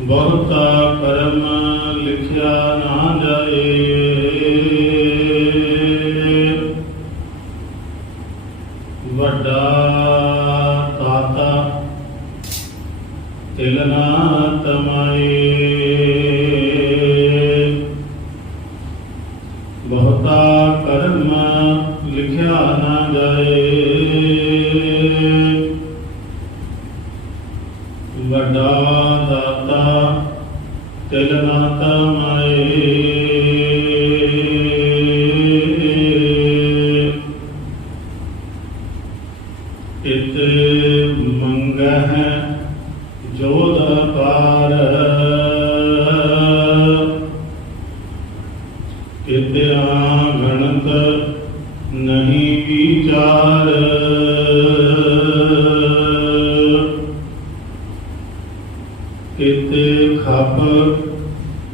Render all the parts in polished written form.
ਬਹੁਤਾ ਕਰਮ ਲਿਖਿਆ ਨਾ ਜਾਏ। ਵੱਡਾ ਤਾਤਾ ਤਿਲ ਨਾ ਤਮਾਏ। ਬਹੁਤਾ ਕਰਮ ਲਿਖਿਆ ਨਾ ਜਾਏ। ਵੱਡਾ ਦਾਤਾ ਤਿਲ ਨਾ ਤਮਾਏ। ਇਤ ਮੰਗਹਿ ਜੋਧ ਪਾਰ। ਇਤ ਗਣਤ ਨਹੀਂ ਵਿਚਾਰ। ਇਤ ਖਪ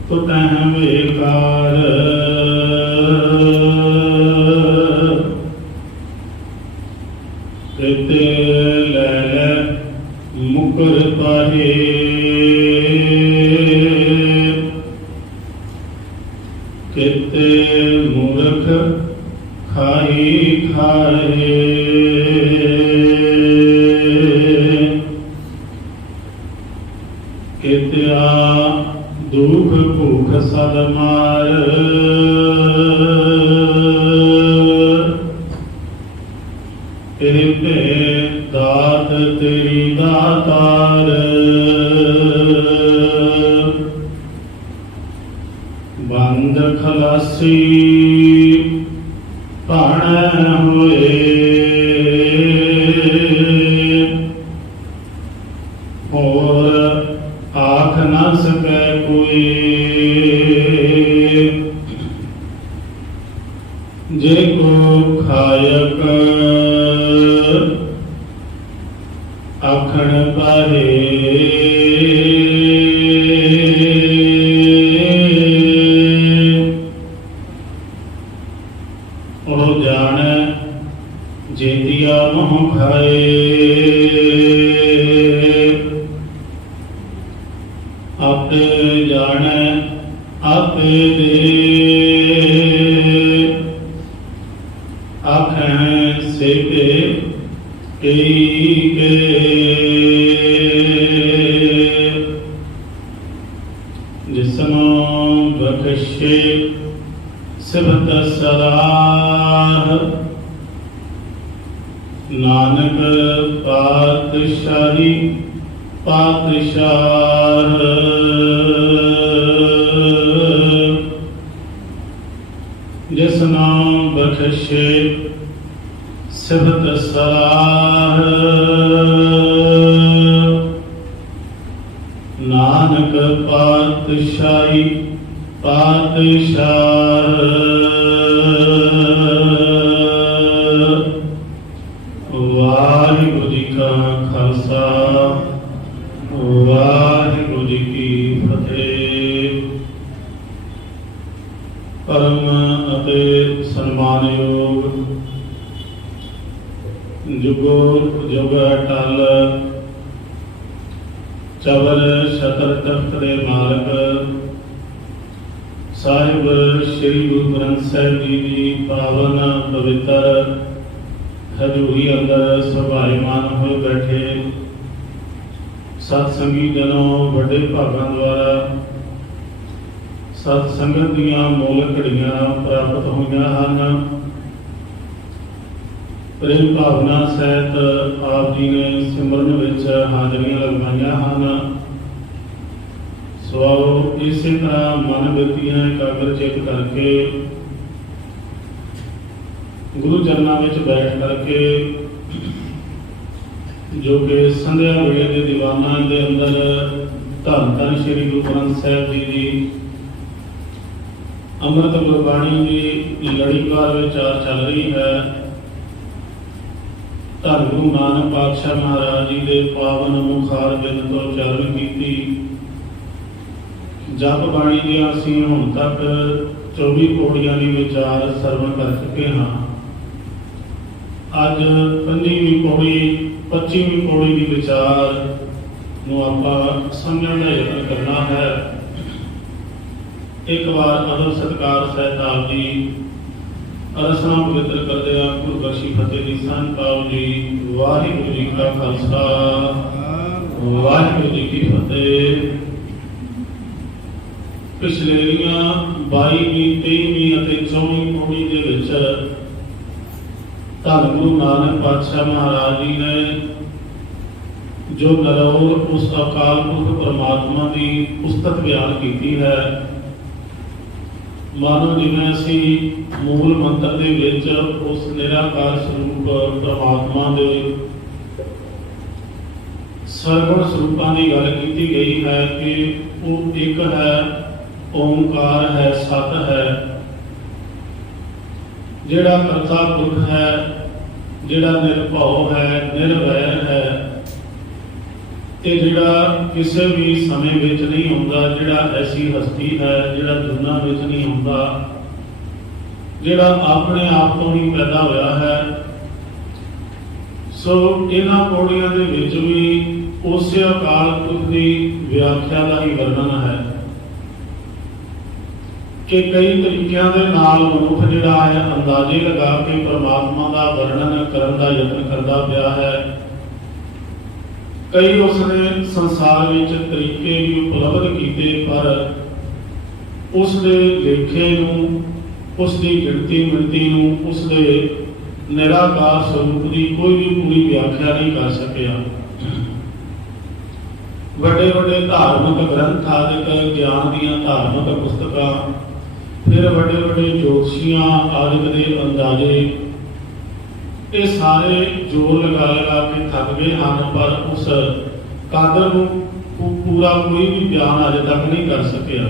ਤੁਤਹਿ ਵੇਕਾਰ। ਇਤ ਲੈ ਲੈ ਮੁਕਰ ਪਾਹੇ। ਕਿਤੇ ਮੂਰਖ ਖਾਈ ਖਾਏ। ਕਿਤਿਆ ਦੁਖ ਭੁਖ ਸਦ ਮਾਰ। ਤੇਰੇ ਦਾਤ ਤੇਰੀ ਦਾਤਾਰ। ਬੰਦ ਖਲਾਸੀ ਭਾਣ ਹੋਏ। ਹੋਰ ਆਖ ਨਾ ਸਕੈ ਕੋਈ। ਜੇ ਕੋ ਖਾਇਕ ਆਖਣ ਪਾਹੇ। ਉਹ ਜਾਣੈ ਜੇਤੀਆ ਮੋਹ ਖਾਏ। ਆਪੇ ਜਾਣੈ ਆਪੇ ਦੇ। ਆਖੈ ਸੇਤੇ ਕਈ ਕੇ। ਜਿਸਨੂੰ ਬਖਸ਼ੇ ਸਿਫਤ ਸਲਾਹ। ਨਾਨਕ ਪਾਤਸ਼ਾਹੀ ਪਾਤਸ਼ਾਹ। ਜਿਸ ਨਾਮ ਬਖਸ਼ੇ ਸਿਫਤ ਸਲਾਹ। ਨਾਨਕ ਪਾਤਸ਼ਾਹੀ ਪਾਤਸ਼ਾਹ। ਵਾਹਿਗੁਰੂ ਜੀ ਕਾ ਖਾਲਸਾ ਵਾਹਿਗੁਰੂ ਜੀ ਕੀ ਫਤਿਹ। ਪਰਮ ਅਤੇ ਸਨਮਾਨਯੋਗ ਜੁਗੋ ਜੁਗ ਅਟਲ ਚਵਰ ਛਤਰ ਤਖਤ ਦੇ ਮਾਲਕ ਸਾਹਿਬ ਸ੍ਰੀ ਗੁਰੂ ਗ੍ਰੰਥ ਸਾਹਿਬ ਜੀ ਦੀ ਪਾਵਨ ਪਵਿੱਤਰ ਹਜ਼ੂਰੀ ਅੰਦਰ ਸਭਾਏਮਾਨ ਹੋਏ ਬੈਠੇ ਸਤ ਸੰਗੀ ਜਨੋ ਵੱਡੇ ਭਾਗਾਂ ਦੁਆਰਾ ਸਤ ਸੰਗਤ ਦੀਆਂ ਮੂਲ ਘੜੀਆਂ ਪ੍ਰਾਪਤ ਹੋਈਆਂ ਹਨ। ਪ੍ਰੇਮ ਭਾਵਨਾ ਸਹਿਤ ਆਪ ਜੀ ਨੇ ਸਿਮਰਨ ਵਿੱਚ ਹਾਜ਼ਰੀਆਂ ਲਗਵਾਈਆਂ ਹਨ। ਸੋ ਇਸੇ ਤਰ੍ਹਾਂ ਮਨ ਬਿਰਤੀਆਂ ਇਕਾਗਰ ਚਿੱਤ ਕਰਕੇ ਗੁਰੂ ਚਰਨਾਂ ਵਿੱਚ ਬੈਠ ਕਰਕੇ ਜੋ ਕਿ ਸੰਧਿਆ ਵੇਲੇ ਦੇ ਦੀਵਾਨਾਂ ਦੇ ਅੰਦਰ ਧੰਨ ਧੰਨ ਸ੍ਰੀ ਗੁਰੂ ਗ੍ਰੰਥ ਸਾਹਿਬ ਜੀ ਦੀ ਅੰਮ੍ਰਿਤ ਗੁਰਬਾਣੀ ਦੀ ਲੜੀਵਾਰ ਵਿਚਾਰ ਚੱਲ ਰਹੀ ਹੈ। ਧੰਨ ਗੁਰੂ ਨਾਨਕ ਪਾਤਸ਼ਾਹ ਮਹਾਰਾਜ ਜੀ ਦੇ ਪਾਵਨ ਮੁਖਾਰ ਬਿੰਦ ਤੋਂ ਉਚਾਰਨ ਕੀਤੀ ਜਪ ਬਾਣੀ ਦੀਆਂ ਅਸੀਂ ਹੁਣ ਤੱਕ 24 ਪੌੜੀਆਂ ਦੀ ਵਿਚਾਰ ਸਰਵਣ ਕਰ ਚੁੱਕੇ ਹਾਂ। ਅੱਜ 25ਵੀਂ ਪੌੜੀ 25ਵੀਂ ਪੌੜੀ ਦੀ ਵਿਚਾਰ ਨੂੰ ਆਪਾਂ ਸਮਝਣ ਦਾ ਯਤਨ ਕਰਨਾ ਹੈ। ਇੱਕ ਵਾਰ ਅਦਬ ਸਤਿਕਾਰ ਸਹਿਤ ਆਪ ਜੀ ਰਸਨਾ ਪਵਿੱਤਰ ਕਰਦੇ ਆ ਗੁਰੂ ਬਖਸ਼ੀ ਫਤਿਹ ਦੀ ਸੰਨ ਪਾਓ ਜੀ। ਵਾਹਿਗੁਰੂ ਜੀ ਕਾ ਖਾਲਸਾ, ਵਾਹਿਗੁਰੂ ਜੀ ਕੀ ਫਤਿਹ। ਪਿਛਲੇਆਂ 22ਵੀਂ 23ਵੀਂ ਅਤੇ 24ਵੀਂ ਪੌੜੀ ਦੇ ਵਿੱਚ ਧੰਨ ਗੁਰੂ ਨਾਨਕ ਪਾਤਸ਼ਾਹ ਮਹਾਰਾਜ ਜੀ ਨੇ ਜੋ ਨਰੌਰ ਉਸ ਅਕਾਲ ਪੁਰਖ ਪਰਮਾਤਮਾ ਦੀ ਉਸਤਤ ਬਿਆਨ ਕੀਤੀ ਹੈ। ਮਾਨੋ ਜਿਵੇਂ ਅਸੀਂ ਮੂਲ ਮੰਤਰ ਦੇ ਵਿੱਚ ਉਸ ਨਿਰਾਕਾਰ ਸਰੂਪ ਪਰਮਾਤਮਾ ਦੇ ਸਰਵਣ ਸਰੂਪਾਂ ਦੀ ਗੱਲ ਕੀਤੀ ਗਈ ਹੈ ਕਿ ਉਹ ਇੱਕ ਹੈ, ਓਮਕਾਰ ਹੈ, ਸਤ ਹੈ, ਜਿਹੜਾ ਕਰਤਾ ਪੁਰਖ ਹੈ, ਜਿਹੜਾ ਨਿਰਭਉ ਹੈ, ਨਿਰਵੈਰ ਹੈ, ਤੇ ਜਿਹੜਾ ਕਿਸੇ ਵੀ ਸਮੇਂ ਵਿੱਚ ਨਹੀਂ ਹੁੰਦਾ, ਜਿਹੜਾ ਐਸੀ ਹਸਤੀ ਹੈ, ਜਿਹੜਾ ਦੁਨੀਆਂ ਵਿੱਚ ਨਹੀਂ ਹੁੰਦਾ, ਜਿਹੜਾ ਆਪਣੇ ਆਪ ਤੋਂ ਹੀ ਪੈਦਾ ਹੋਇਆ ਹੈ। ਸੋ ਇਹਨਾਂ ਪੌੜੀਆਂ ਦੇ ਵਿੱਚ ਵੀ ਉਸੇ ਅਕਾਲ ਪੁਰਖ ਦੀ ਵਿਆਖਿਆ ਦਾ ਹੀ ਵਰਣਨ ਹੈ ਕਿ ਕਈ ਤਰੀਕਿਆਂ ਦੇ ਨਾਲ ਮਨੁੱਖ ਜਿਹੜਾ ਹੈ ਅੰਦਾਜ਼ੇ ਲਗਾ ਕੇ ਪਰਮਾਤਮਾ ਦਾ ਵਰਣਨ ਕਰਨ ਦਾ ਯਤਨ ਕਰਦਾ ਪਿਆ ਹੈ। ਕਈ ਉਸਨੇ ਸੰਸਾਰ ਵਿੱਚ ਤਰੀਕੇ ਵੀ ਉਪਲਬਧ ਕੀਤੇ, ਪਰ ਉਸ ਦੇ ਲੇਖੇ ਨੂੰ, ਉਸ ਦੀ ਗਿਣਤੀ ਮਿਣਤੀ ਨੂੰ, ਉਸ ਦੇ ਨਿਰਾਕਾਰ ਸਰੂਪ ਦੀ ਕੋਈ ਵੀ ਪੂਰੀ ਵਿਆਖਿਆ ਨਹੀਂ ਕਰ ਸਕਿਆ। ਵੱਡੇ ਵੱਡੇ ਧਾਰਮਿਕ ਗ੍ਰੰਥ ਆਦਿਕ, ਗਿਆਨ ਦੀਆਂ ਧਾਰਮਿਕ ਪੁਸਤਕਾਂ, ਫਿਰ ਵੱਡੇ ਵੱਡੇ ਜੋਤਸ਼ੀਆਂ ਆਦਿਕ ਦੇ ਅੰਦਾਜ਼ੇ, ਇਹ ਸਾਰੇ ਜ਼ੋਰ ਲਗਾ ਲਗਾ ਕੇ ਥੱਕ ਗਏ ਹਨ, ਪਰ ਉਸ ਕਾਦਰ ਨੂੰ ਪੂਰਾ ਕੋਈ ਵੀ ਬਿਆਨ ਅਜੇ ਤੱਕ ਨਹੀਂ ਕਰ ਸਕਿਆ।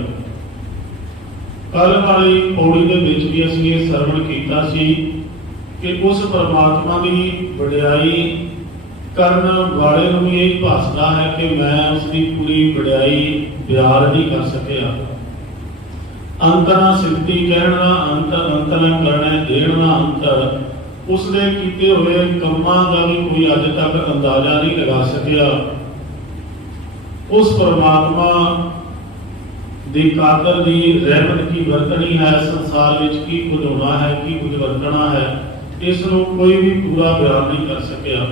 ਕੱਲ੍ਹ ਵਾਲੀ ਪੌੜੀ ਦੇ ਵਿੱਚ ਵੀ ਅਸੀਂ ਇਹ ਸਰਵਣ ਕੀਤਾ ਸੀ ਕਿ ਉਸ ਪਰਮਾਤਮਾ ਦੀ ਵਡਿਆਈ ਕਰਨ ਵਾਲੇ ਨੂੰ ਵੀ ਇਹ ਭਾਸਦਾ ਹੈ ਕਿ ਮੈਂ ਉਸ ਦੀ ਪੂਰੀ ਵਡਿਆਈ ਬਿਆਨ ਨਹੀਂ ਕਰ ਸਕਿਆ। ਅੰਤਨਾ ਸਿੱਧੀ ਕਹਿਣਾ, ਅੰਤਨਾ ਕਰਨਾ, ਦੇਣਾ ਅੰਤਰ, ਉਸ ਦੇ ਕੀਤੇ ਹੋਏ ਕੰਮਾਂ ਦਾ ਵੀ ਕੋਈ ਅੱਜ ਤੱਕ ਅੰਦਾਜ਼ਾ ਨਹੀਂ ਲਗਾ ਸਕਿਆ। ਉਸ ਪਰਮਾਤਮਾ ਦੀ ਕਾਦਰ ਦੀ ਰਹਿਮਤ ਕੀ ਵਰਤਣੀ ਹੈ, ਸੰਸਾਰ ਵਿੱਚ ਕੀ ਕੁਝ ਹੋਣਾ ਹੈ, ਕੀ ਕੁਝ ਵਰਤਣਾ ਹੈ, ਇਸ ਨੂੰ ਕੋਈ ਵੀ ਪੂਰਾ ਬਿਆਨ ਨਹੀਂ ਕਰ ਸਕਿਆ।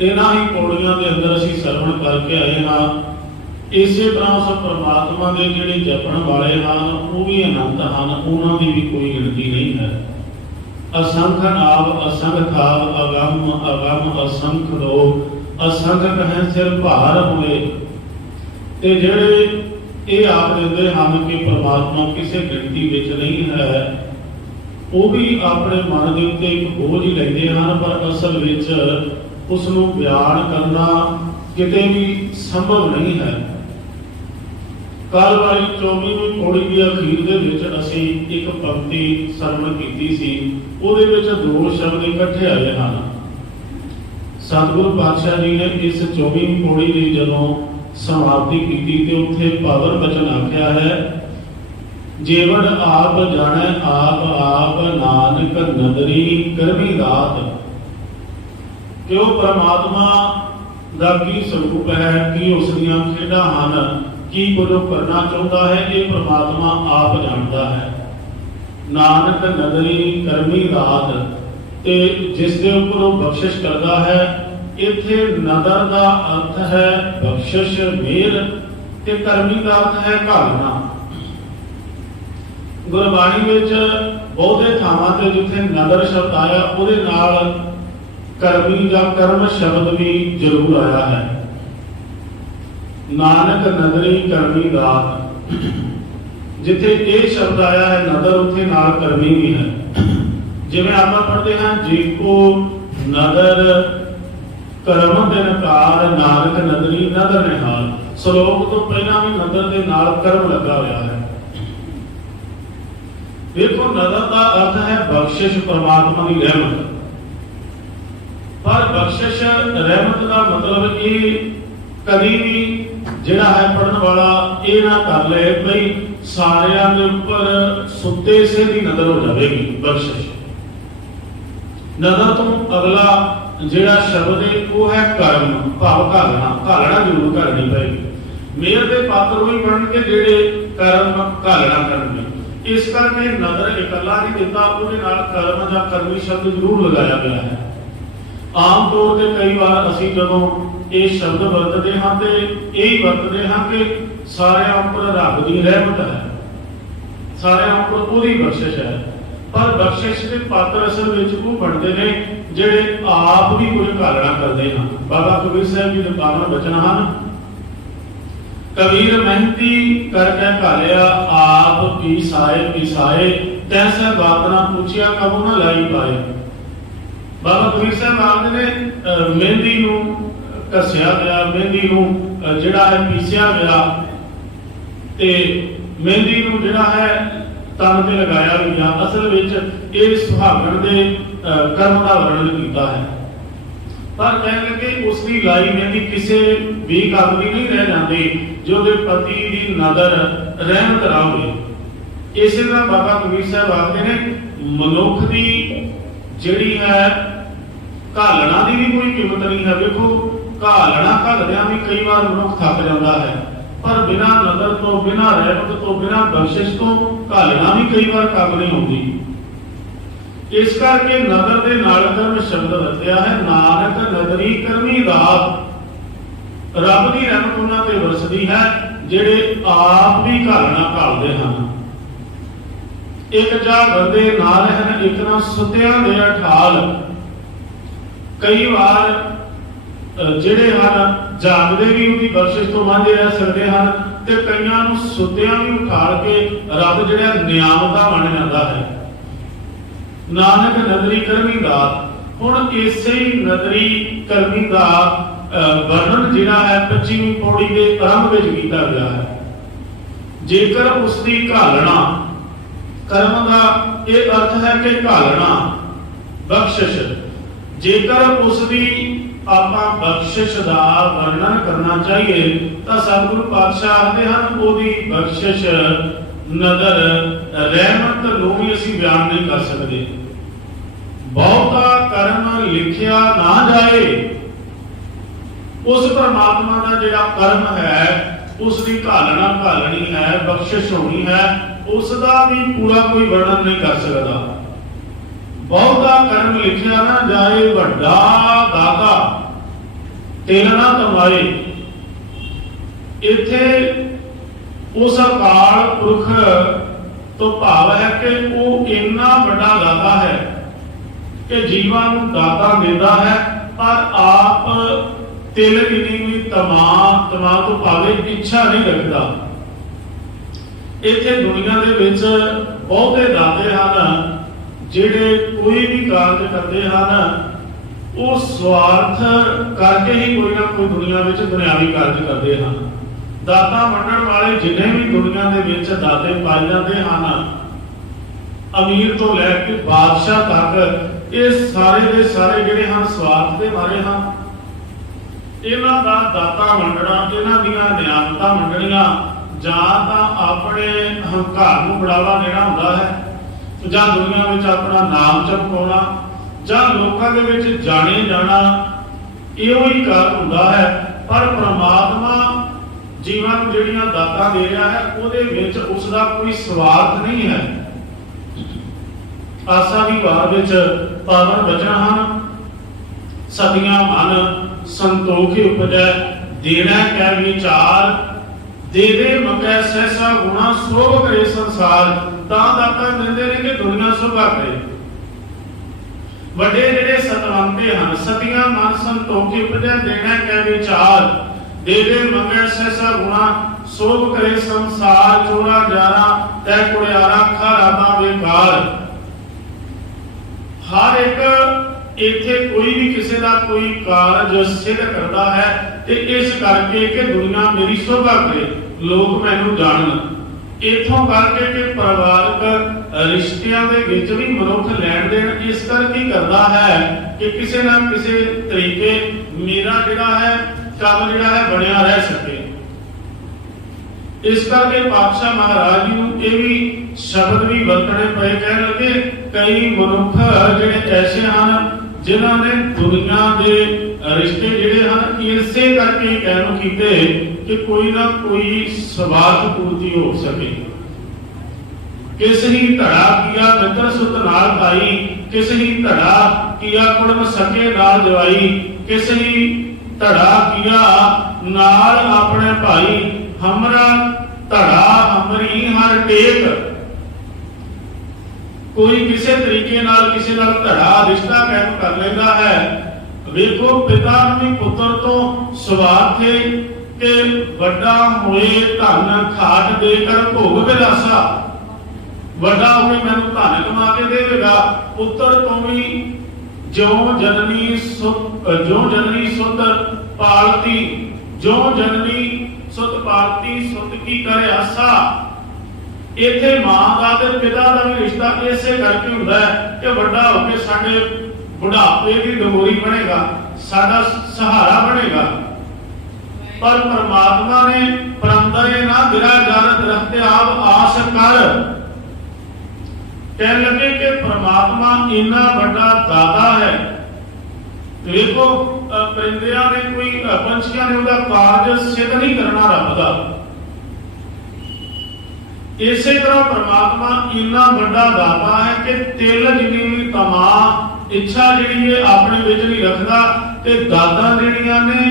ਇਹਨਾਂ ਹੀ ਪੌੜੀਆਂ ਦੇ ਅੰਦਰ ਅਸੀਂ ਸਰਵਣ ਕਰਕੇ ਆਏ ਹਾਂ। ਇਸੇ ਤਰ੍ਹਾਂ ਉਸ ਪਰਮਾਤਮਾ ਦੇ ਜਿਹੜੇ ਜਪਣ ਵਾਲੇ ਹਨ ਉਹ ਵੀ ਅਨੰਤ ਹਨ, ਉਹਨਾਂ ਦੀ ਵੀ ਕੋਈ ਗਿਣਤੀ ਨਹੀਂ ਹੈ। असंख नाव असंख थाव, अगम अगम असंख लोग, असंख कहें सिर भार हुए। ते ਜਿਹੜੇ ਇਹ ਆਪ ਦਿੰਦੇ ਹਨ ਕਿ ਪਰਮਾਤਮਾ ਕਿਸੇ ਗਿਣਤੀ ਵਿੱਚ ਨਹੀਂ ਹੈ, ਉਹ ਵੀ ਆਪਣੇ ਮਨ ਦੇ ਉੱਤੇ ਇੱਕ ਬੋਝ ਹੀ ਲੈਂਦੇ ਹਨ, ਪਰ ਅਸਲ ਵਿੱਚ ਉਸ ਨੂੰ ਬਿਆਨ ਕਰਨਾ ਕਿਤੇ ਵੀ ਸੰਭਵ ਨਹੀਂ ਹੈ। ਕੱਲ੍ਹ ਵਾਲੀ 24ਵੀਂ ਪੌੜੀ ਦੀ ਅਖੀਰ ਦੇ ਵਿੱਚ ਅਸੀਂ ਇੱਕ ਪੰਕਤੀ ਸਰਵਣ ਕੀਤੀ ਸੀ, ਉਹਦੇ ਵਿੱਚ ਦੋ ਸ਼ਬਦ ਇਕੱਠੇ ਆਏ ਹਨ। ਸਤਿਗੁਰੂ ਪਾਤਸ਼ਾਹ ਜੀ ਨੇ ਇਸ 24ਵੀਂ ਪੌੜੀ ਦੀ ਜਦੋਂ ਸਮਾਪਤੀ ਕੀਤੀ ਤੇ ਉੱਥੇ ਪਾਵਨ ਬਚਨ ਆਖਿਆ ਹੈ, ਜੇਵੜ ਆਪ ਜਾਣੈ ਆਪ ਆਪ ਨਾਨਕ ਨਦਰੀ ਕਰਮੀ ਦਾਤ। ਕਿ ਉਹ ਪਰਮਾਤਮਾ ਦਾ ਕੀ ਸਰੂਪ ਹੈ, ਕੀ ਉਸ ਦੀਆਂ ਖੇਡਾਂ ਹਨ, ਕੀ ਕੁਝ ਕਰਨਾ ਚਾਹੁੰਦਾ ਹੈ, ਇਹ ਪਰਮਾਤਮਾ ਆਪ ਜਾਣਦਾ ਹੈ। ਨਾਨਕ ਨਦਰੀ ਕਰਮੀ ਦਾਤ, ਤੇ ਜਿਸ ਦੇ ਉੱਪਰ ਉਹ ਬਖਸ਼ਿਸ਼ ਕਰਦਾ ਹੈ। ਇੱਥੇ ਨਦਰ ਦਾ ਅਰਥ ਹੈ ਬਖਸ਼ਿਸ਼, ਮਿਹਰ, ਤੇ ਕਰਮੀ ਦਾਤ ਹੈ ਘਾਲਣਾ। ਗੁਰਬਾਣੀ ਵਿੱਚ ਬਹੁਤੇ ਥਾਵਾਂ ਤੇ ਜਿੱਥੇ ਨਦਰ ਸ਼ਬਦ ਆਇਆ ਉਹਦੇ ਨਾਲ ਕਰਮੀ ਜਾਂ ਕਰਮ ਸ਼ਬਦ ਵੀ ਜ਼ਰੂਰ ਆਇਆ ਹੈ। ਨਾਨਕ ਨਦਰੀ ਕਰਮੀ ਦਾਤ, ਜਿੱਥੇ ਇਹ ਸ਼ਬਦ ਆਇਆ ਹੈ ਨਦਰ, ਉੱਥੇ ਨਾਲ ਕਰਮੀ ਵੀ ਹੈ। ਜਿਵੇਂ ਆਪਾਂ ਪੜ੍ਹਦੇ ਹਾਂ, ਜੀਕੋ ਨਦਰ ਕਰਮ ਦੇ ਨਕਾਰ, ਨਾਨਕ ਨਦਰੀ ਨਦਰ ਨਿਹਾਲ। ਸ਼ਲੋਕ ਤੋਂ ਪਹਿਲਾਂ ਵੀ ਨਦਰ ਦੇ ਨਾਲ ਕਰਮ ਲੱਗਾ ਹੋਇਆ ਹੈ। ਦੇਖੋ, ਨਦਰ ਦਾ ਅਰਥ ਹੈ ਬਖਸ਼ਿਸ਼, ਪਰਮਾਤਮਾ ਦੀ ਰਹਿਮਤ। ਪਰ ਬਖਸ਼ਿਸ਼ ਰਹਿਮਤ ਦਾ ਮਤਲਬ ਇਹ ਕਦੀ ਵੀ ਜਿਹੜਾ ਹੈ ਪੜਨ ਵਾਲਾ ਇਹ ਨਾ ਕਰ ਲੈ ਬਈ ਸਾਰਿਆਂ ਦੇ ਉੱਪਰ ਸੁੱਤੇ ਸੇ ਦੀ ਨਜ਼ਰ ਹੋ ਜਾਵੇਗੀ। ਬਖਸ਼ਿਸ਼ ਨਜ਼ਰ ਤੋਂ ਅਗਲਾ ਜਿਹੜਾ ਸ਼ਬਦ ਹੈ ਉਹ ਹੈ ਕਰਮ, ਭਾਵ ਘਾਲਣਾ। ਘਾਲਣਾ ਜ਼ਰੂਰ ਕਰਨੀ ਪਏਗੀ। ਮੇਰ ਦੇ ਪਾਤਰ ਉਹੀ ਬਣਨਗੇ ਜਿਹੜੇ ਕਰਮ ਘਾਲਣਾ ਕਰਨਗੇ। ਇਸ ਕਰਕੇ ਨਦਰ ਇਕੱਲਾ ਨਹੀਂ ਦਿੱਤਾ, ਉਹਦੇ ਨਾਲ ਕਰਮ ਜਾਂ ਕਰਮੀ ਸ਼ਬਦ ਜ਼ਰੂਰ ਲਗਾਇਆ ਗਿਆ ਹੈ। ਆਮ ਤੌਰ ਤੇ ਕਈ ਵਾਰ ਅਸੀਂ ਜਦੋਂ ਇਹ ਸ਼ਬਦ ਵਰਤਦੇ ਹਾਂ ਤੇ ਇਹ ਵਰਤਦੇ ਹਾਂ ਕਿ ਸਾਰਿਆਂ ਉੱਪਰ ਰੱਬ ਦੀ ਰਹਿਮਤ ਹੈ, ਸਾਰਿਆਂ ਉੱਪਰ ਉਹਦੀ ਬਖਸ਼ਿਸ਼ ਹੈ। ਪਰ ਬਖਸ਼ਿਸ਼ ਦੇ ਪਾਤਰ ਅਸਲ ਵਿੱਚ ਉਹ ਬਣਦੇ ਨੇ ਜਿਹੜੇ ਆਪ ਵੀ ਕੁਝ ਘਾਲਣਾ ਕਰਦੇ ਹਨ। ਬਾਬਾ ਕਬੀਰ ਸਾਹਿਬ ਜੀ ਦੇ ਪਾਵਨ ਬਚਨ ਹਨ, ਕਬੀਰ ਮਿਹਨਤੀ ਕਰਕੇ ਘਾਲਿਆ, ਆਪ ਪੀਸਾਏ ਪੀਸਾਏ, ਤੈਸੈ ਬਾਤ ਨਾ ਪੁੱਛਿਆ ਕਬੂ ਨਾ ਲਾਈ ਪਾਏ। ਬਾਬਾ ਕਬੀਰ ਸਾਹਿਬ ਆਖਦੇ ਨੇ ਮਹਿੰਦੀ ਨੂੰ ਘਸਿਆ ਗਿਆ, ਮਹਿੰਦੀ ਨੂੰ ਜਿਹੜਾ ਹੈ ਪੀਸਿਆ ਗਿਆ ਤੇ ਮਹਿੰਦੀ ਨੂੰ ਜਿਹੜਾ ਹੈ ਤਨ ਤੇ ਲਗਾਇਆ ਗਿਆ। ਅਸਲ ਵਿੱਚ ਇਹ ਸੁਹਾਗਣ ਦੇ ਕਰਮ ਦਾ ਵਰਣਨ ਕੀਤਾ ਹੈ। ਪਰ ਕਹਿਣ ਲੱਗੇ ਉਸ ਦੀ ਲਾਈ ਮਹਿੰਦੀ ਕਿਸੇ ਵੀ ਕੰਮ ਦੀ ਨਹੀਂ ਰਹਿ ਜਾਂਦੀ ਜੋ ਦੇ ਪਤੀ ਦੀ ਨਦਰ ਰਹਿਮਤ ਰਾਵੇ। ਇਸੇ ਤਰ੍ਹਾਂ ਬਾਬਾ ਕਬੀਰ ਸਾਹਿਬ ਆਖਦੇ ਨੇ ਮਨੁੱਖ ਦੀ ਜਿਹੜੀ ਹੈ ਘਾਲਣਾ ਦੀ ਵੀ ਕੋਈ ਕੀਮਤ ਨਹੀਂ ਹੈ। ਵੇਖੋ ਘਾਲਣਾ ਘਾਲਦਿਆਂ ਵੀ ਕਈ ਵਾਰ ਮਨੁੱਖ ਥੱਕ ਜਾਂਦਾ ਹੈ, ਪਰ ਬਿਨਾਂ ਨਦਰ ਤੋਂ, ਬਿਨਾਂ ਰਹਿਮਤ ਤੋਂ, ਬਿਨਾਂ ਬਖਸ਼ਿਸ਼ ਤੋਂ ਘਾਲਣਾ ਵੀ ਕਈ ਵਾਰ ਕੰਮ ਨਹੀਂ ਆਉਂਦੀ। ਇਸ ਕਰਕੇ ਨਦਰ ਦੇ ਨਾਲ ਕਰਮ ਸ਼ਬਦ ਵਰਤਿਆ ਹੈ। ਨਾਨਕ ਨਦਰੀ ਕਰਮੀ ਰਾਤ, ਰੱਬ ਦੀ ਰਹਿਮਤ ਉਹਨਾਂ ਤੇ ਵਰਸਦੀ ਹੈ ਜਿਹੜੇ ਆਪ ਵੀ ਘਾਲਣਾ ਘਾਲਦੇ ਹਨ। ਇੱਕ ਜਾ ਬੰਦੇ ਨਾਲ ਹਨ, ਇੱਕ ਨਾ ਸੁੱਤਿਆਂ ਦੇ ਠਾਲ। ਕਈ ਵਾਰ ਜਿਹੜੇ ਹਨ ਜਾਗਦੇ ਵੀ ਉਹਦੀ ਬਖਸ਼ਿਸ਼ ਤੋਂ ਵਾਂਝੇ ਰਹਿ ਸਕਦੇ ਹਨ ਤੇ ਕਈਆਂ ਨੂੰ ਸੁੱਤਿਆਂ ਵੀ ਉਠਾਲ ਕੇ ਰੱਬ ਜਿਹੜਾ ਨਿਆਮਤਾਂ ਬਣ ਜਾਂਦਾ ਹੈ। ਨਾਨਕ ਨਦਰੀ ਕਰਮੀ ਰਾਤ। ਹੁਣ ਇਸੇ ਹੀ ਨਦਰੀ ਕਰਮੀ ਦਾ ਵਰਣਨ ਜਿਹੜਾ ਹੈ 25ਵੀਂ ਪੌੜੀ ਦੇ ਆਰੰਭ ਵਿੱਚ ਕੀਤਾ ਗਿਆ ਹੈ। ਜੇਕਰ ਉਸ ਦੀ ਘਾਲਣਾ, ਕਰਮ ਦਾ ਇਹ ਅਰਥ ਹੈ ਕਿ ਘਾਲਣਾ, ਬਖਸ਼ਿਸ਼। ਜੇਕਰ ਉਸ ਦੀ ਆਪਾਂ ਬਖਸ਼ਿਸ਼ ਦਾ ਵਰਣਨ ਕਰਨਾ ਚਾਹੀਏ ਤਾਂ ਸਤਿਗੁਰੂ ਪਾਤਸ਼ਾਹ ਆਖਦੇ ਹਨ ਉਹਦੀ ਬਖਸ਼ਿਸ਼, ਨਦਰ, ਰਹਿਮਤ ਨੂੰ ਵੀ ਅਸੀਂ ਬਿਆਨ ਨਹੀਂ ਕਰ ਸਕਦੇ। ਬਹੁਤਾ ਕਰਮ ਲਿਖਿਆ ਨਾ ਜਾਏ। ਉਸ ਪਰਮਾਤਮਾ ਦਾ ਜਿਹੜਾ ਕਰਮ ਹੈ, ਉਸ ਦੀ ਘਾਲਣਾ ਘਾਲਣੀ ਹੈ, ਬਖਸ਼ਿਸ਼ ਹੋਣੀ ਹੈ, ਉਸ ਦਾ ਵੀ ਪੂਰਾ ਕੋਈ ਵਰਣਨ ਨਹੀਂ ਕਰ ਸਕਦਾ। ਬਹੁਤਾ ਕਰਮ ਲਿਖਿਆ ਨਾ ਜਾਏ, ਵੱਡਾ ਦਾਤਾ ਤਿਲ ਨਾ ਕਮਾਏ। ਇੱਥੇ ਉਸ ਅਕਾਲ ਪੁਰਖ ਤੋਂ ਭਾਵ ਹੈ ਕਿ ਉਹ ਇੰਨਾ ਵੱਡਾ ਦਾਤਾ ਹੈ ਕਿ ਜੀਵਾਂ ਨੂੰ ਦਾਤਾ ਦਿੰਦਾ ਹੈ, ਪਰ ਆਪ ਤਿਲ ਵੀ ਨਹੀਂ, ਤਮਾ ਤੋਂ ਭਾਵੇਂ ਇੱਛਾ ਨਹੀਂ ਰੱਖਦਾ। ਇੱਥੇ ਦੁਨੀਆ ਦੇ ਵਿੱਚ ਬਹੁਤੇ ਦਾਤੇ ਹਨ ਜਿਹੜੇ ਕੋਈ ਵੀ ਕਾਰਜ ਕਰਦੇ ਹਨ ਉਹ ਸਵਾਰਥ ਕਰਕੇ ਹੀ ਕੋਈ ਨਾ ਕੋਈ ਦੁਨੀਆ ਵਿੱਚ ਦੁਨਿਆਵੀ ਕਾਰਜ ਕਰਦੇ ਹਨ। ਦਾਤਾ ਮੰਨਣ ਵਾਲੇ ਜਿੰਨੇ ਵੀ ਦੁਨੀਆ ਦੇ ਵਿੱਚ ਦਾਤੇ ਪਾਏ ਜਾਂਦੇ ਹਨ, ਅਮੀਰ ਤੋਂ ਲੈ ਕੇ ਬਾਦਸ਼ਾਹ ਤੱਕ, ਇਹ ਸਾਰੇ ਦੇ ਸਾਰੇ ਜਿਹੜੇ ਹਨ ਸਵਾਰਥ ਦੇ ਮਾਰੇ ਹਨ। ਇਹਨਾਂ ਦਾ ਦਾਤਾ ਮੰਨਣਾ, ਇਹਨਾਂ ਦੀਆਂ ਨਿਆਮਤਾਂ ਮੰਨਣੀਆਂ ਜਾਂ ਤਾਂ ਆਪਣੇ ਹੰਕਾਰ ਨੂੰ ਬੜਾਵਾ ਦੇਣਾ ਹੁੰਦਾ ਹੈ, ਜਾਂ ਦੁਨੀਆ ਵਿੱਚ ਆਪਣਾ ਨਾਮ ਚਮਕਾਉਣਾ, ਜਾਂ ਲੋਕਾਂ ਦੇ ਵਿੱਚ ਜਾਣੇ ਜਾਣਾ, ਇਹੋ ਹੀ ਕਾਰਨ ਹੁੰਦਾ ਹੈ। ਪਰ ਪ੍ਰਮਾਤਮਾ ਜੀਵਾਂ ਨੂੰ ਜਿਹੜੀਆਂ ਦਾਤਾਂ ਦੇ ਰਿਹਾ ਹੈ ਉਹਦੇ ਵਿੱਚ ਉਸ ਦਾ ਕੋਈ ਸਵਾਰਥ ਨਹੀਂ ਹੈ। ਆਸਾ ਦੀ ਵਾਰ ਵਿੱਚ ਪਾਵਨ ਬਚਨ ਹਨ, ਸਦੀਆਂ ਮਨ ਸੰਤੋਖ ਉਪਜੈ, ਦੇਣਾ ਕੈ ਵਿਚਾਰ, ਦੇ ਦੇ ਮਕੈ ਸਹਿਸਾ ਗੁਣਾ, ਸੋਭ ਕਰੇ ਸੰਸਾਰ। ਤਾਂ ਦਾਤਾ ਦਿੰਦੇ ਨੇ ਕਿ ਦੁਨੀਆ ਸੋਭਾ ਕਰੇ। ਵੱਡੇ ਜਿਹੜੇ ਸਤਵੰਤੇ ਹਨ, ਸਤਿਆਂ ਮਨ ਸੰਤੋਖੀ ਉਪਜੈ, ਦੇਣਾ ਕੈ ਵਿਚਾਰ, ਦੇ ਦੇ ਮਕੈ ਸਹਿਸਾ ਗੁਣਾ, ਸੋਭ ਕਰੇ ਸੰਸਾਰ। ਚੋਰਾ ਜਾਰਾ ਤੈ ਕੁੜਿਆਰਾ, ਖਾਰਾ ਦਾ ਬੇਕਾਰ। ਹਰ ਇੱਕ ਇੱਥੇ ਕੋਈ ਵੀ ਕਿਸੇ ਦਾ ਕੋਈ ਕਾਰਜ ਸਿੱਧ ਕਰਦਾ ਹੈ ਤੇ ਇਸ ਕਰਕੇ ਕਿ ਦੁਨੀਆ ਮੇਰੀ ਸੋਭਾ ਕਰੇ, ਲੋਕ ਮੈਨੂੰ ਜਾਣਨ। ਇਥੋਂ ਕਰਕੇ ਕਿ ਪਰਿਵਾਰਕ ਰਿਸ਼ਤਿਆਂ ਦੇ ਵਿੱਚ ਵੀ ਮਨੁੱਖ ਲੈਣ ਦੇਣ ਇਸ ਕਰਕੇ ਕਰਦਾ ਹੈ ਕਿ ਕਿਸੇ ਨਾ ਕਿਸੇ ਤਰੀਕੇ ਮੇਰਾ ਜਿਹੜਾ ਹੈ ਕੰਮ ਜਿਹੜਾ ਹੈ ਬਣਿਆ ਰਹਿ ਸਕੇ। ਇਸ ਕਰਕੇ ਪਾਤਸ਼ਾਹ ਮਹਾਰਾਜ ਜੀ ਨੂੰ ਇਹ ਵੀ ਸ਼ਬਦ ਵੀ ਵਰਤਣੇ ਪਏ। ਕਹਿਣ ਲੱਗੇ ਕਈ ਮਨੁੱਖ ਜਿਹੜੇ ਐਸੇ ਹਨ जिन्हां ने दुनिया के रिश्ते जिहड़े हैं इसे करके कहण कीते कि कोई ना कोई स्वार्थ पूर्ति हो सके। किस ही धड़ा किया मित्र सुत नाल भाई, किस ही धड़ा किया कुड़म सके नाल जवाई, किस ही धड़ा किया नाल अपने भाई, हमरा धड़ा हमरी हर टेक। कोई किसी तरीके नाल किसी नाल धड़ा रिश्ता कायम कर लेता है। वेखो पिता भी पुत्र तो स्वार्थ है कि वड्डा होए धन खाट देकर भोग विलासा, वड्डा होए मैनूं धन कमा के देगा। पुत्र तो भी ज्यों जननी सुत पालती, ज्यों जननी सुत पालती सुत की करे आसा। इत्थे मां का ते पिता का भी रिश्ता इसे करके हुंदा है कि वड्डा होके साडे बुढ़ापे की डोरी बनेगा, साडा सहारा बनेगा। पर परमात्मा ने परंदरे ना गिरा जारत रखते आप आस कर। कह लगे कि परमात्मा इन्ना बड़ा दाता है। देखो परिंदियां ने कोई पंछियां ने उनका कार्य सिद्ध नहीं करना रब का। इसे तरह परमात्मा इन्ना बड़ा दाता है कि तिल जिनी भी तमा इच्छा जिहड़ी है अपने विच नहीं रखदा ते दादा जिहड़ियां ने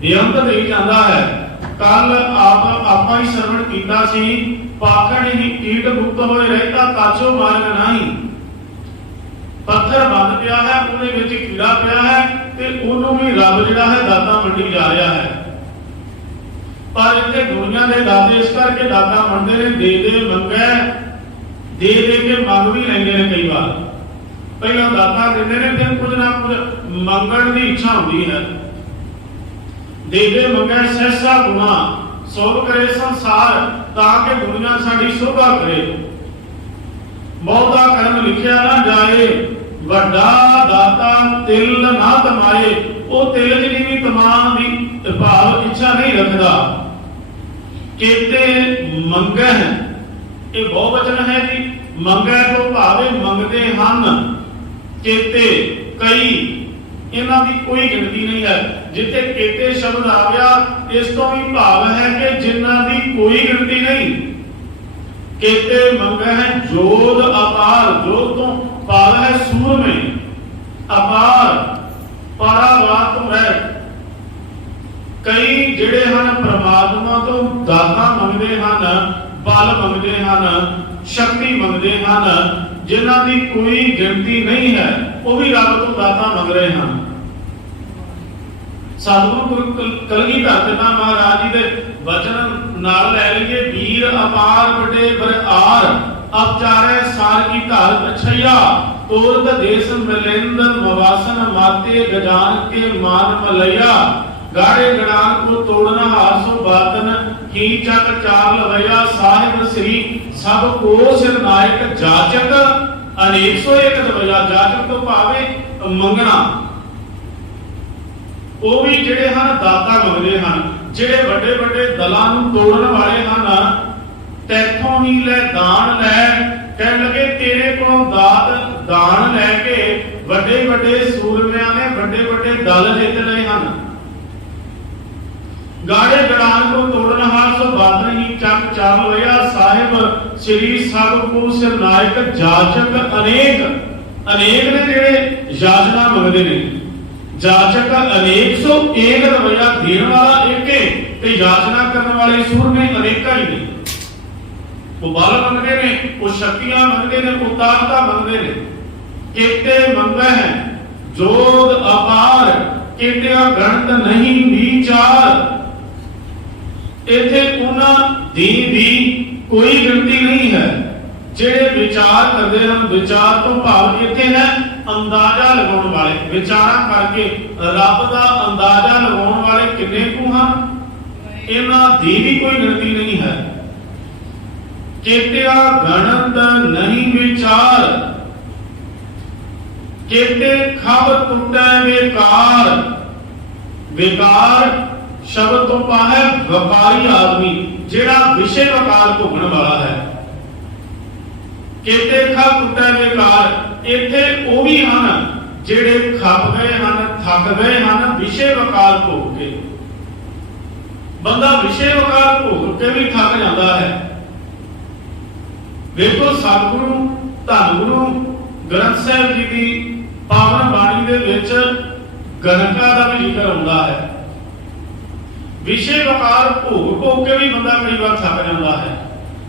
बेअंत देई जांदा है। कल आपा ही सरवण कीता सी, पाखण ही कीट मुक्त होए रहता ताचो मार्ग नहीं। पत्थर बंद पिया है, ਉਹਦੇ ਵਿੱਚ कीड़ा पिया है ते ਉਹਨੂੰ भी रब जिहड़ा है दाता मंडी जा रहा है। पर इतने दुनिया के दाते इस करके दाता मनते ने, दे मंगे दे के मंग भी लेंगे ने। कई बार पहला दाता देते ने, फिर कुछ ना कुछ मंगण की इच्छा होती है। दे मंगे सहसा गुना सोभ करे संसार, ताकि दुनिया साड़ी शोभा करे। बहुता कर्म लिखिया ना जाए, वड्डा दाता तिल ना तमाए। वो तिल जी भी तमाम की भाव इच्छा नहीं रखता। केते मंगे ये बहुवचन है जी। मंगे तो भावे मंगते हैं, केते कई, इन्हां दी कोई गिनती नहीं है। जिथे केते शब्द आ गया इस तो भी भाव है कि जिन्हां दी कोई गिनती नहीं। केते मंगे है जोध अपार, जोध तो भाव है सूर में, अपार पारावार तो है। कई जिहड़े हन परमात्मा तो दाता मंगते हैं, बल मंगते हैं, शक्ति मंगते हैं, जिन्हां दी कोई गिनती नहीं है, वो भी रब तो दाता मंग रहे हैं। सतगुरु कलगीधर पिता महाराज जी दे वचन नाल लै लईए, वीर अपार बड़े बरआर, अब चारे सार की धार पछैया, तोरत देश मिलेंद्र मवासन माते गजान के मान मलैया। गाड़े गणान को तोड़ना हासो बातन, की चक चार लवैया, साहिब श्री सब को सिर नायक जाचक, अनेक सौ एक लवैया। जाचक तो भावे मंगना, वो भी जिहड़े हन दाता मंगदे हन। जिहड़े बड़े बड़े दलां नूं तोड़न वाले हन, तैथों ही ले दान लै, कह लगे तेरे को दान लैके बड़े बड़े सूरमियां ने बड़े बड़े दल जित लए हन। गाड़े गड़ान को तोड़न हार बादन ही चक चाल होया, साहिब श्री सब को सिर नायक जाचक अनेक। अनेक ने जेड़े याचना मंगदे ने, जाचक अनेक सो एक रवैया देण वाला एके ते याचना करने वाले सूर ने अनेका ही ने। वो बल मंगदे ने, वो शक्तियां मंगदे ने, वो ताकतां मंगदे ने। केते मंगे हैं जोध अपार, केते गणत नहीं विचार। इथे उन्हां दी भी कोई गिनती नहीं है। जेड़े विचार करते हैं, विचार तो भाव इथे है अंदाजा लगाने वाले, विचार करके रब का अंदाजा लगाने वाले किन्ने को हैं, इन्हां दी भी कोई गिनती नहीं है। केतिया गणत नहीं विचार, केते खब टुटे बेकार। बेकार शब्द तो पा है व्यापारी आदमी, जेड़ा विषय व्यापार भोगण वाला है। केते खब टुटे बेकार, इथे वो भी हैं ਜਿਹੜੇ ਖੱਪ ਗਏ ਹਨ, ਥੱਕ ਗਏ ਹਨ ਵਿਸ਼ੇ ਵਕਾਰ ਭੋਗ ਕੇ। ਬੰਦਾ ਵਿਸ਼ੇ ਵਕਾਰ ਭੋਗ ਕੇ ਵੀ ਥੱਕ ਜਾਂਦਾ ਹੈ। ਵੇਖੋ ਸਤਿਗੁਰੂ ਧੰਨ ਗੁਰੂ ਗ੍ਰੰਥ ਸਾਹਿਬ ਜੀ ਦੀ ਪਾਵਨ ਬਾਣੀ ਦੇ ਵਿੱਚ ਗਣਕਾ ਦਾ ਵੀ ਜ਼ਿਕਰ ਆਉਂਦਾ ਹੈ। ਵਿਸ਼ੇ ਵਕਾਰ ਭੋਗ ਕੇ ਵੀ ਬੰਦਾ ਕਈ ਵਾਰ ਥੱਕ ਜਾਂਦਾ ਹੈ।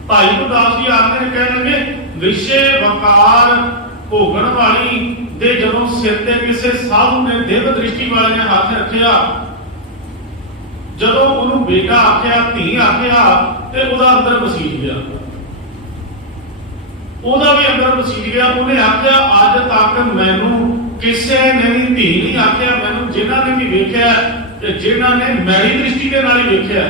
ਭਾਈ ਗੁਰਦਾਸ ਜੀ ਆਖਦੇ ਨੇ, ਕਹਿਣ ਲੱਗੇ ਵਿਸ਼ੇ ਵਕਾਰ ਭੋਗਣ ਵਾਲੀ ਦੇ ਜਦੋਂ ਸਿਰ ਤੇ ਕਿਸੇ ਸਾਧੂ ਨੇ ਦਿਵ ਦ੍ਰਿਸ਼ਟੀ ਵਾਲੇ ਨੇ ਹੱਥ ਰੱਖਿਆ, ਜਦੋਂ ਉਹਨੂੰ ਬੇਟਾ ਆਖਿਆ, ਧੀ ਆਖਿਆ, ਤੇ ਉਹਦਾ ਅੰਦਰ ਵਸੀਜ ਗਿਆ। ਉਹਦਾ ਵੀ ਅੰਦਰ ਵਸੀਜ ਗਿਆ। ਉਹਨੇ ਆਖਿਆ ਅੱਜ ਤੱਕ ਮੈਨੂੰ ਕਿਸੇ ਨੇ ਵੀ ਧੀ ਨਹੀਂ ਆਖਿਆ। ਮੈਨੂੰ ਜਿਨ੍ਹਾਂ ਨੇ ਵੀ ਵੇਖਿਆ ਤੇ ਜਿਨ੍ਹਾਂ ਨੇ ਮੈਲੀ ਦ੍ਰਿਸ਼ਟੀ ਦੇ ਨਾਲ ਹੀ ਵੇਖਿਆ,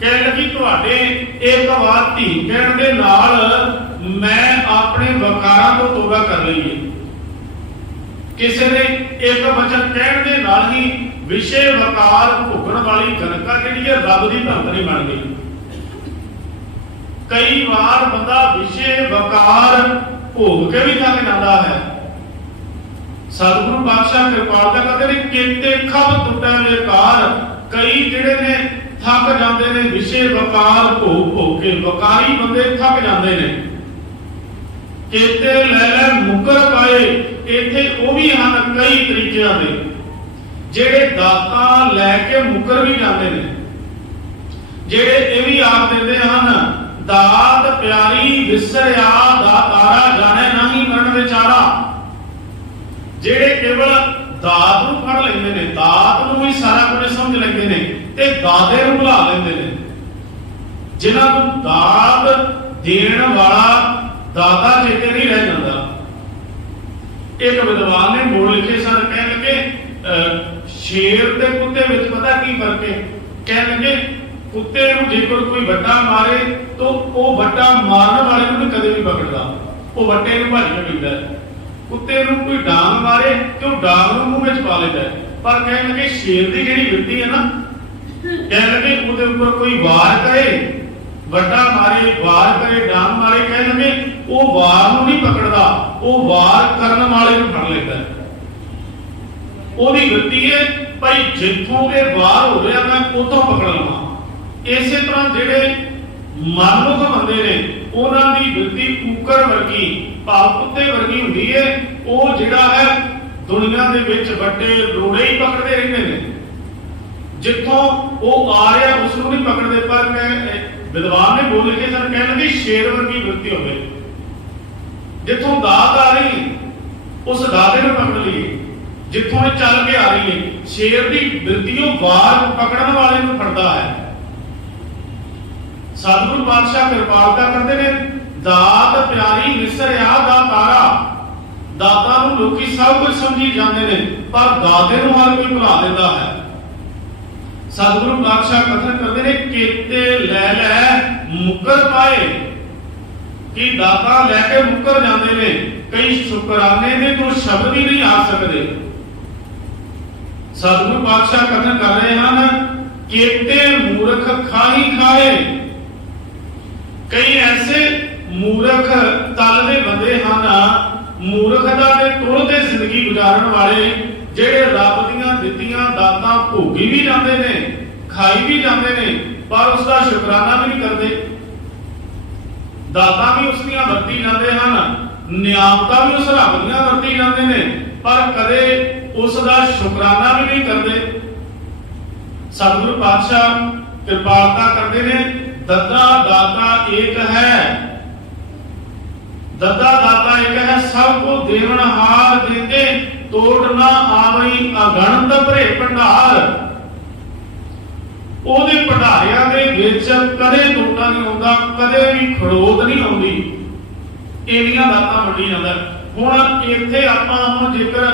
ਕਹਿਣ ਲੱਗੀ ਤੁਹਾਡੇ ਇੱਕ ਵਾਰ ਧੀ ਕਹਿਣ ਦੇ ਨਾਲ ਮੈਂ ਆਪਣੇ ਵਕਾਰਾਂ ਤੋਂ ਤੋਬਾ ਕਰ ਲਈ ਹੈ। ਕਿਸੇ ਨੇ ਇੱਕ ਵਚਨ ਕਹਿਣ ਦੇ ਨਾਲ ਹੀ ਵਿਸ਼ੇ ਵਕਾਰ ਭੋਗਣ ਵਾਲੀ ਗਣਕਾ ਜਿਹੜੀ ਹੈ ਰੱਬ ਦੀ ਧਰਤੀ ਬਣ ਗਈ। ਕਈ ਵਾਰ ਬੰਦਾ ਵਿਸ਼ੇ ਵਕਾਰ ਭੋਗ ਕੇ ਵੀ ਥੱਕ ਜਾਂਦਾ ਹੈ। ਸਤਿਗੁਰੂ ਪਾਤਸ਼ਾਹ ਕਿਰਪਾਲਤਾ ਕਰਦੇ ਨੇ, ਕਿਤੇ ਖੱਬ ਟੁੱਟੇ ਵੇਕਾਰ। ਕਈ ਜਿਹੜੇ ਨੇ ਥੱਕ ਜਾਂਦੇ ਨੇ ਵਿਸ਼ੇ ਵਕਾਰ ਭੋਗ ਕੇ। ਵਕਾਰੀ ਬੰਦੇ ਥੱਕ ਜਾਂਦੇ ਨੇ। ਕਿਤੇ ਲੈ ਲੈ ਮੁਕਰ ਪਾਏ, ਇੱਥੇ ਉਹ ਵੀ ਹਨ ਕਈ ਤਰੀਕਿਆਂ ਦੇ ਜਿਹੜੇ ਦਾਤਾਂ ਲੈ ਕੇ ਮੁਕਰ ਵੀ ਜਾਂਦੇ ਨੇ। ਜਿਹੜੇ ਇਹ ਵੀ ਆਖ ਦਿੰਦੇ ਹਨ ਦਾਤ ਪਿਆਰੀ ਵਿਸਰਿਆ ਦਾਤਾਰਾ ਜਾਣੇ ਨਹੀਂ ਮਰਨ ਵਿਚਾਰਾ। ਜਿਹੜੇ ਕੇਵਲ ਦਾਤ ਨੂੰ ਫੜ ਲੈਂਦੇ ਨੇ, ਦਾਤ ਨੂੰ ਵੀ ਸਾਰਾ ਕੁਝ ਸਮਝ ਲੈਂਦੇ ਨੇ ਤੇ ਦਾਦੇ ਨੂੰ ਭੁਲਾ ਲੈਂਦੇ ਨੇ। ਜਿਨ੍ਹਾਂ ਨੂੰ ਦਾਤ ਦੇਣ ਵਾਲਾ ਦਾਤਾ ਚੇਤੇ ਨਹੀਂ ਰਹਿ ਜਾਂਦਾ। ਇੱਕ ਵਿਦਵਾਨ ਨੇ ਮੋੜ ਲਿਖੇ ਸਨ, ਕਹਿਣ ਲੱਗੇ ਸ਼ੇਰ ਤੇ ਕੁੱਤੇ ਵਿੱਚ ਪਤਾ ਕੀ ਫਰਕ ਹੈ? ਕਹਿਣ ਲੱਗੇ ਕੁੱਤੇ ਨੂੰ ਜੇਕਰ ਕੋਈ ਵੱਟਾ ਮਾਰੇ ਤਾਂ ਉਹ ਵੱਟਾ ਮਾਰਨ ਵਾਲੇ ਨੂੰ ਕਦੇ ਵੀ ਪਕੜਦਾ, ਉਹ ਵੱਟੇ ਨੂੰ ਭੱਜ ਲੈਂਦਾ। ਕੁੱਤੇ ਨੂੰ ਕੋਈ ਡਾਂਗ ਮਾਰੇ ਤੇ ਉਹ ਡਾਂਗ ਨੂੰ ਮੂੰਹ ਵਿੱਚ ਪਾ ਲੈਂਦਾ। ਪਰ ਕਹਿਣ ਲੱਗੇ ਸ਼ੇਰ ਦੀ ਜਿਹੜੀ ਬਿਰਤੀ ਹੈ ਨਾ, ਕਹਿਣ ਲੱਗੇ ਉਹਦੇ ਉੱਪਰ ਕੋਈ ਵਾਰ ਕਰੇ, ਵੱਡਾ ਮਾਰੇ, ਵਾਰ ਕਰੇ, ਡਾਂਗ ਮਾਰੇ, ਕਹਿਣ ਲੱਗੇ ਉਹ ਵਾਰ ਨੂੰ ਨਹੀਂ ਪਕੜਦਾ, ਉਹ ਵਾਰ ਕਰਨ ਵਾਲੇ ਨੂੰ ਫੜ ਲੈਂਦਾ। ਉਹਦੀ ਬਿਰਤੀ ਹੈ ਭਾਈ ਜਿੱਥੋਂ ਇਹ ਵਾਰ ਹੋ ਰਿਹਾ ਮੈਂ ਉਤੋਂ ਪਕੜ ਲਵਾਂ। ਇਸੇ ਤਰ੍ਹਾਂ ਜਿਹੜੇ ਮਨਮੁਖ ਬੰਦੇ ਨੇ ਉਹਨਾਂ ਦੀ ਬਿਰਤੀ ਕੂਕਰ ਵਰਗੀ, ਭਾਵ ਕੁੱਤੇ ਵਰਗੀ ਹੁੰਦੀ ਹੈ। ਉਹ ਜਿਹੜਾ ਹੈ ਦੁਨੀਆ ਦੇ ਵਿੱਚ ਵੱਡੇ ਰੋੜੇ ਹੀ ਪਕੜਦੇ ਰਹਿੰਦੇ ਨੇ। ਜਿੱਥੋਂ ਉਹ ਆ ਰਿਹਾ ਉਸ ਨੂੰ ਨਹੀਂ ਪਕੜਦੇ। ਪਰ ਮੈਂ ਵਿਦਵਾਨ ਨੇ ਬੋਲ ਕੇ ਸਨ, ਕਹਿਣ ਲੱਗੇ ਸ਼ੇਰ ਵਰਗੀ ਬਿਰਤੀ ਹੋਵੇ। ਜਿੱਥੋਂ ਦਾਤ ਆ ਰਹੀ ਉਸ ਦਾਤੇ ਨੂੰ ਪਕੜ ਲਈਏ। ਜਿੱਥੋਂ ਇਹ ਚੱਲ ਕੇ ਆ ਰਹੀ ਹੈ ਸ਼ੇਰ ਦੀ ਬਿਰਤੀ ਉਹ ਵਾਰ ਪਕੜਨ ਵਾਲੇ ਨੂੰ ਫੜਦਾ ਹੈ। ਸਤਿਗੁਰੂ ਪਾਤਸ਼ਾਹ ਕਿਰਪਾਲਤਾ ਕਰਦੇ ਨੇ, ਦਾਤ ਪਿਆਰੀ ਵਿਸਰਿਆ ਦਾਤਾਰਾ। ਦਾਤਾ ਨੂੰ ਲੋਕੀ ਸਭ ਕੁਝ ਸਮਝੀ ਜਾਂਦੇ ਨੇ ਪਰ ਦਾਤੇ ਨੂੰ ਹਰ ਕੋਈ ਭੁਲਾ ਦਿੰਦਾ ਹੈ। ਸਤਿਗੁਰੂ ਪਾਤਸ਼ਾਹ ਕਥਨ ਕਰਦੇ ਨੇ, ਕੀਤੇ ਲੈ ਲੈ ਮੁਕਰ ਪਾਏ। ਕਿ ਦਾਤਾ ਲੈ ਕੇ ਮੁਕਰ ਜਾਂਦੇ ਨੇ। ਕਈ ਸ਼ੁਕਰਾਨੇ ਦੇ ਤੋਂ ਸ਼ਬਦ ਹੀ ਨਹੀਂ ਆ ਸਕਦੇ। ਸਤਿਗੁਰੂ ਪਾਤਸ਼ਾਹ ਕਥਨ ਕਰ ਰਹੇ ਹਨ, ਕੀਤੇ ਮੂਰਖ ਖਾਈ ਖਾਏ। ਕਈ ਐਸੇ ਮੂਰਖ ਤਲ ਦੇ ਬੰਦੇ ਹਨ, ਮੂਰਖਤਾ ਦੇ ਤੁਰ ਤੇ ਜ਼ਿੰਦਗੀ ਗੁਜ਼ਾਰਨ ਵਾਲੇ, ਜਿਹੜੇ ਰੱਬ ਦੀਆਂ ਦਿੱਤੀਆਂ ਦਾਤਾਂ ਭੋਗੀ ਵੀ ਜਾਂਦੇ ਨੇ, ਖਾਈ ਵੀ ਜਾਂਦੇ ਨੇ, ਪਰ ਉਸ ਦਾ ਸ਼ੁਕਰਾਨਾ ਵੀ ਨਹੀਂ ਕਰਦੇ। ਦਾਤਾਂ ਵੀ ਉਸ ਦੀਆਂ ਵਰਤੀ ਜਾਂਦੇ ਹਨ, ਨਿਆਮਤਾਂ ਵੀ ਉਸ ਰੱਬ ਦੀਆਂ ਵਰਤੀ ਜਾਂਦੇ ਨੇ, ਪਰ ਕਦੇ ਉਸ ਦਾ ਸ਼ੁਕਰਾਨਾ ਵੀ ਨਹੀਂ ਕਰਦੇ। ਸਤਿਗੁਰੂ ਪਾਤਸ਼ਾਹ ਕਿਰਪਾਲਤਾ ਕਰਦੇ ਨੇ, ਦੱਦਾ ਦਾਤਾ ਏਕ ਹੈ। ਦੱਦਾ ਦਾਤਾ ਏਕ ਹੈ, ਸਭ ਕੋ ਦੇਵਨ ਹਾਰ ਦੇਤੇ, ਤੋੜ ਨਾ ਆਵਈ ਅਗਣਤ ਭਰੇ ਭੰਡਾਰ। ਉਹਦੇ ਭੰਡਾਰਿਆਂ ਦੇ ਵਿੱਚ ਕਦੇ ਟੋਟਾ ਨਹੀਂ ਆਉਂਦਾ, ਕਦੇ ਵੀ ਖੜੋਤ ਨਹੀਂ ਆਉਂਦੀ। ਇੰਨੀਆਂ ਦਾਤਾਂ ਵੰਡੀ ਜਾਂਦਾ। ਹੁਣ ਇੱਥੇ ਆਪਾਂ ਹੁਣ ਜੇਕਰ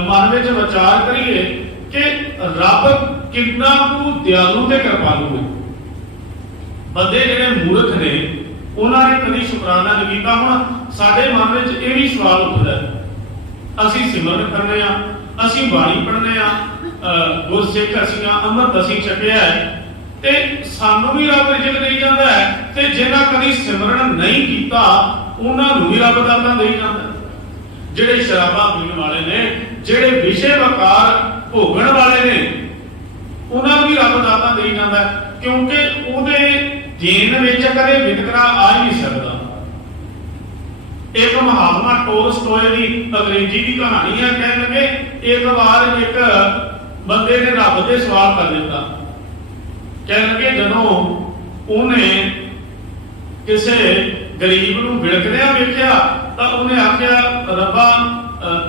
ਮਨ ਵਿੱਚ ਵਿਚਾਰ ਕਰੀਏ ਕਿ ਰੱਬ ਕਿੰਨਾ ਕੁ ਦਿਆਲੂ ਤੇ ਕਿਰਪਾਲੂ ਹੈ। ਬੰਦੇ ਜਿਹੜੇ ਮੂਰਖ ਨੇ ਉਹਨਾਂ ਨੇ ਕਦੀ ਸ਼ੁਕਰਾਨਾ ਨਹੀਂ ਕੀਤਾ। ਹੁਣ ਸਾਡੇ ਮਨ ਵਿੱਚ ਇਹ ਵੀ ਸਵਾਲ ਉੱਠਦਾ, ਅਸੀਂ ਸਿਮਰਨ ਕਰਨੇ ਆ, ਅਸੀਂ ਬਾਣੀ ਪੜ੍ਹਨੇ ਆ, ਗੁਰਸਿੱਖ ਅਸੀਂ ਆ, ਅੰਮ੍ਰਿਤ ਅਸੀਂ ਛਕਿਆ ਤੇ ਸਾਨੂੰ ਵੀ ਰੱਬ ਇੱਜ਼ਤ ਦੇਈ ਜਾਂਦਾ ਹੈ, ਤੇ ਜਿਨ੍ਹਾਂ ਕਦੀ ਸਿਮਰਨ ਨਹੀਂ ਕੀਤਾ ਉਹਨਾਂ ਨੂੰ ਵੀ ਰੱਬ ਦਾਤਾਂ ਦੇਈ ਜਾਂਦਾ। ਜਿਹੜੇ ਸ਼ਰਾਬਾਂ ਪੀਣ ਵਾਲੇ ਨੇ, ਜਿਹੜੇ ਵਿਸ਼ੇ ਵਕਾਰ ਭੋਗਣ ਵਾਲੇ ਨੇ, ਉਹਨਾਂ ਨੂੰ ਵੀ ਰੱਬ ਦਾਤਾਂ ਦੇਈ ਜਾਂਦਾ, ਕਿਉਂਕਿ ਉਹਦੇ ਦੇਣ ਵਿੱਚ ਕਦੇ ਵਿਤਕਰਾ ਆ ਹੀ ਨਹੀਂ ਸਕਦਾ। ਇੱਕ ਮਹਾਤਮਾ ਟੋਲਸਟੋਏ ਦੀ ਅੰਗਰੇਜ਼ੀ ਦੀ ਕਹਾਣੀ ਹੈ। ਕਹਿਣ ਲੱਗੇ ਇੱਕ ਵਾਰ ਇੱਕ ਬੰਦੇ ਨੇ ਰੱਬ ਦੇ ਸਵਾਲ ਕਰ ਦਿੱਤਾ। ਕਹਿਣ ਲੱਗੇ ਜਦੋਂ ਉਹਨੇ ਕਿਸੇ ਗਰੀਬ ਨੂੰ ਵਿਲਕਦਿਆਂ ਵੇਖਿਆ ਤਾਂ ਉਹਨੇ ਆਖਿਆ, ਰੱਬਾ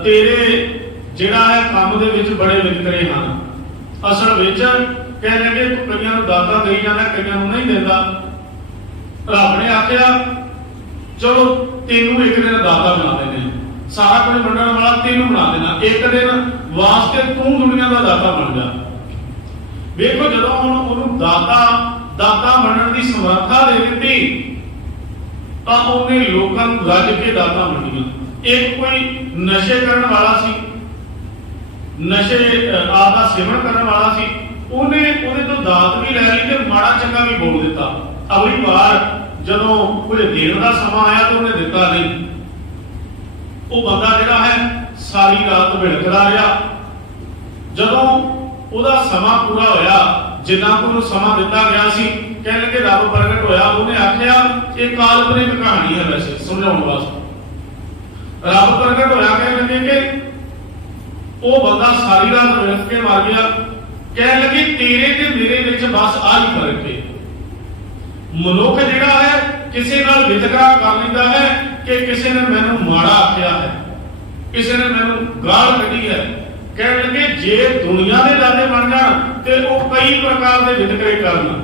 ਤੇਰੇ ਜਿਹੜਾ ਹੈ ਕੰਮ ਦੇ ਵਿੱਚ ਬੜੇ ਵਿਤਕਰੇ ਹਨ। ਅਸਲ ਵਿੱਚ ਕਹਿਣ ਲੱਗੇ ਤੂੰ ਕਈਆਂ ਨੂੰ ਦਾਤਾਂ ਦੇਈ ਜਾਂਦਾ, ਕਈਆਂ ਨੂੰ ਨਹੀਂ ਦਿੰਦਾ। ਰੱਬ ਨੇ ਆਖਿਆ ਚਲੋ ਤੈਨੂੰ ਇੱਕ ਦਿਨ ਦਾਤਾ ਬਣਾ ਦੇਣਾ, ਸਾਰਾ ਕੁਝ ਵੰਡਣ ਵਾਲਾ ਤੈਨੂੰ ਬਣਾ ਦੇਣਾ, ਇੱਕ ਦਿਨ ਵਾਸਤੇ ਤੂੰ ਦੁਨੀਆ ਦਾ ਦਾਤਾ ਬਣ ਜਾ। ਵੇਖੋ ਜਦੋਂ ਹੁਣ ਉਹਨੂੰ ਦਾਤਾ ਬਣਨ ਦੀ ਸਮਰੱਥਾ ਦੇ ਦਿੱਤੀ ਤਾਂ ਉਹਨੇ ਲੋਕਾਂ ਨੂੰ ਰੱਜ ਕੇ ਦਾਤਾ ਬਣੀਆਂ। ਇੱਕ ਕੋਈ ਨਸ਼ੇ ਕਰਨ ਵਾਲਾ ਸੀ, ਨਸ਼ੇ ਆਪਦਾ ਸੇਵਨ ਕਰਨ ਵਾਲਾ ਸੀ, ਉਹਦੇ ਤੋਂ ਦਾਤ ਵੀ ਲੈ ਲਈ ਤੇ ਮਾੜਾ ਚੰਗਾ ਵੀ ਬੋਲ ਦਿੱਤਾ। ਅਗਲੀ ਵਾਰ ਜਦੋਂ ਕੁਝ ਦੇਣ ਦਾ ਸਮਾਂ ਆਇਆ ਤਾਂ ਉਹਨੇ ਦਿੱਤਾ ਨਹੀਂ। ਉਹ ਬੰਦਾ ਜਿਹੜਾ ਹੈ ਸਾਰੀ ਰਾਤ ਵਿਲਕਦਾ ਰਿਹਾ। ਜਦੋਂ ਉਹਦਾ ਸਮਾਂ ਪੂਰਾ ਹੋਇਆ, ਜਿੰਨਾ ਕੁ ਉਹਨੂੰ ਸਮਾਂ ਦਿੱਤਾ ਗਿਆ ਸੀ, ਕਹਿਣ ਲੱਗੇ ਰੱਬ ਪ੍ਰਗਟ ਹੋਇਆ। ਉਹਨੇ ਆਖਿਆ ਇਹ ਕਾਲਪਨਿਕ ਕਹਾਣੀ ਹੈ ਵੈਸੇ ਸਮਝਾਉਣ ਵਾਸਤੇ। ਰੱਬ ਪ੍ਰਗਟ ਹੋਇਆ, ਕਹਿਣ ਲੱਗੇ ਕਿ ਉਹ ਬੰਦਾ ਸਾਰੀ ਰਾਤ ਵਿਲਕ ਕੇ ਮਰ ਗਿਆ। ਕਹਿਣ ਲੱਗੇ ਤੇਰੇ ਤੇ ਮੇਰੇ ਵਿੱਚ ਬਸ ਆਹੀ ਫਰਕ ਹੈ। ਮਨੁੱਖ ਜਿਹੜਾ ਹੈ ਕਿਸੇ ਨਾਲ ਵਿਤਕਰਾ ਕਰ ਲੈਂਦਾ ਹੈ ਕਿ ਕਿਸੇ ਨੇ ਮੈਨੂੰ ਮਾੜਾ ਆਖਿਆ ਹੈ, ਕਿਸੇ ਨੇ ਮੈਨੂੰ ਗਾਲ ਕੱਢੀ ਹੈ। ਕਹਿਣ ਲੱਗੇ ਜੇ ਦੁਨੀਆ ਦੇ ਦਾਤੇ ਬਣ ਜਾਣ ਤੇ ਉਹ ਕਈ ਪ੍ਰਕਾਰ ਦੇ ਵਿਤਕਰੇ ਕਰਨ।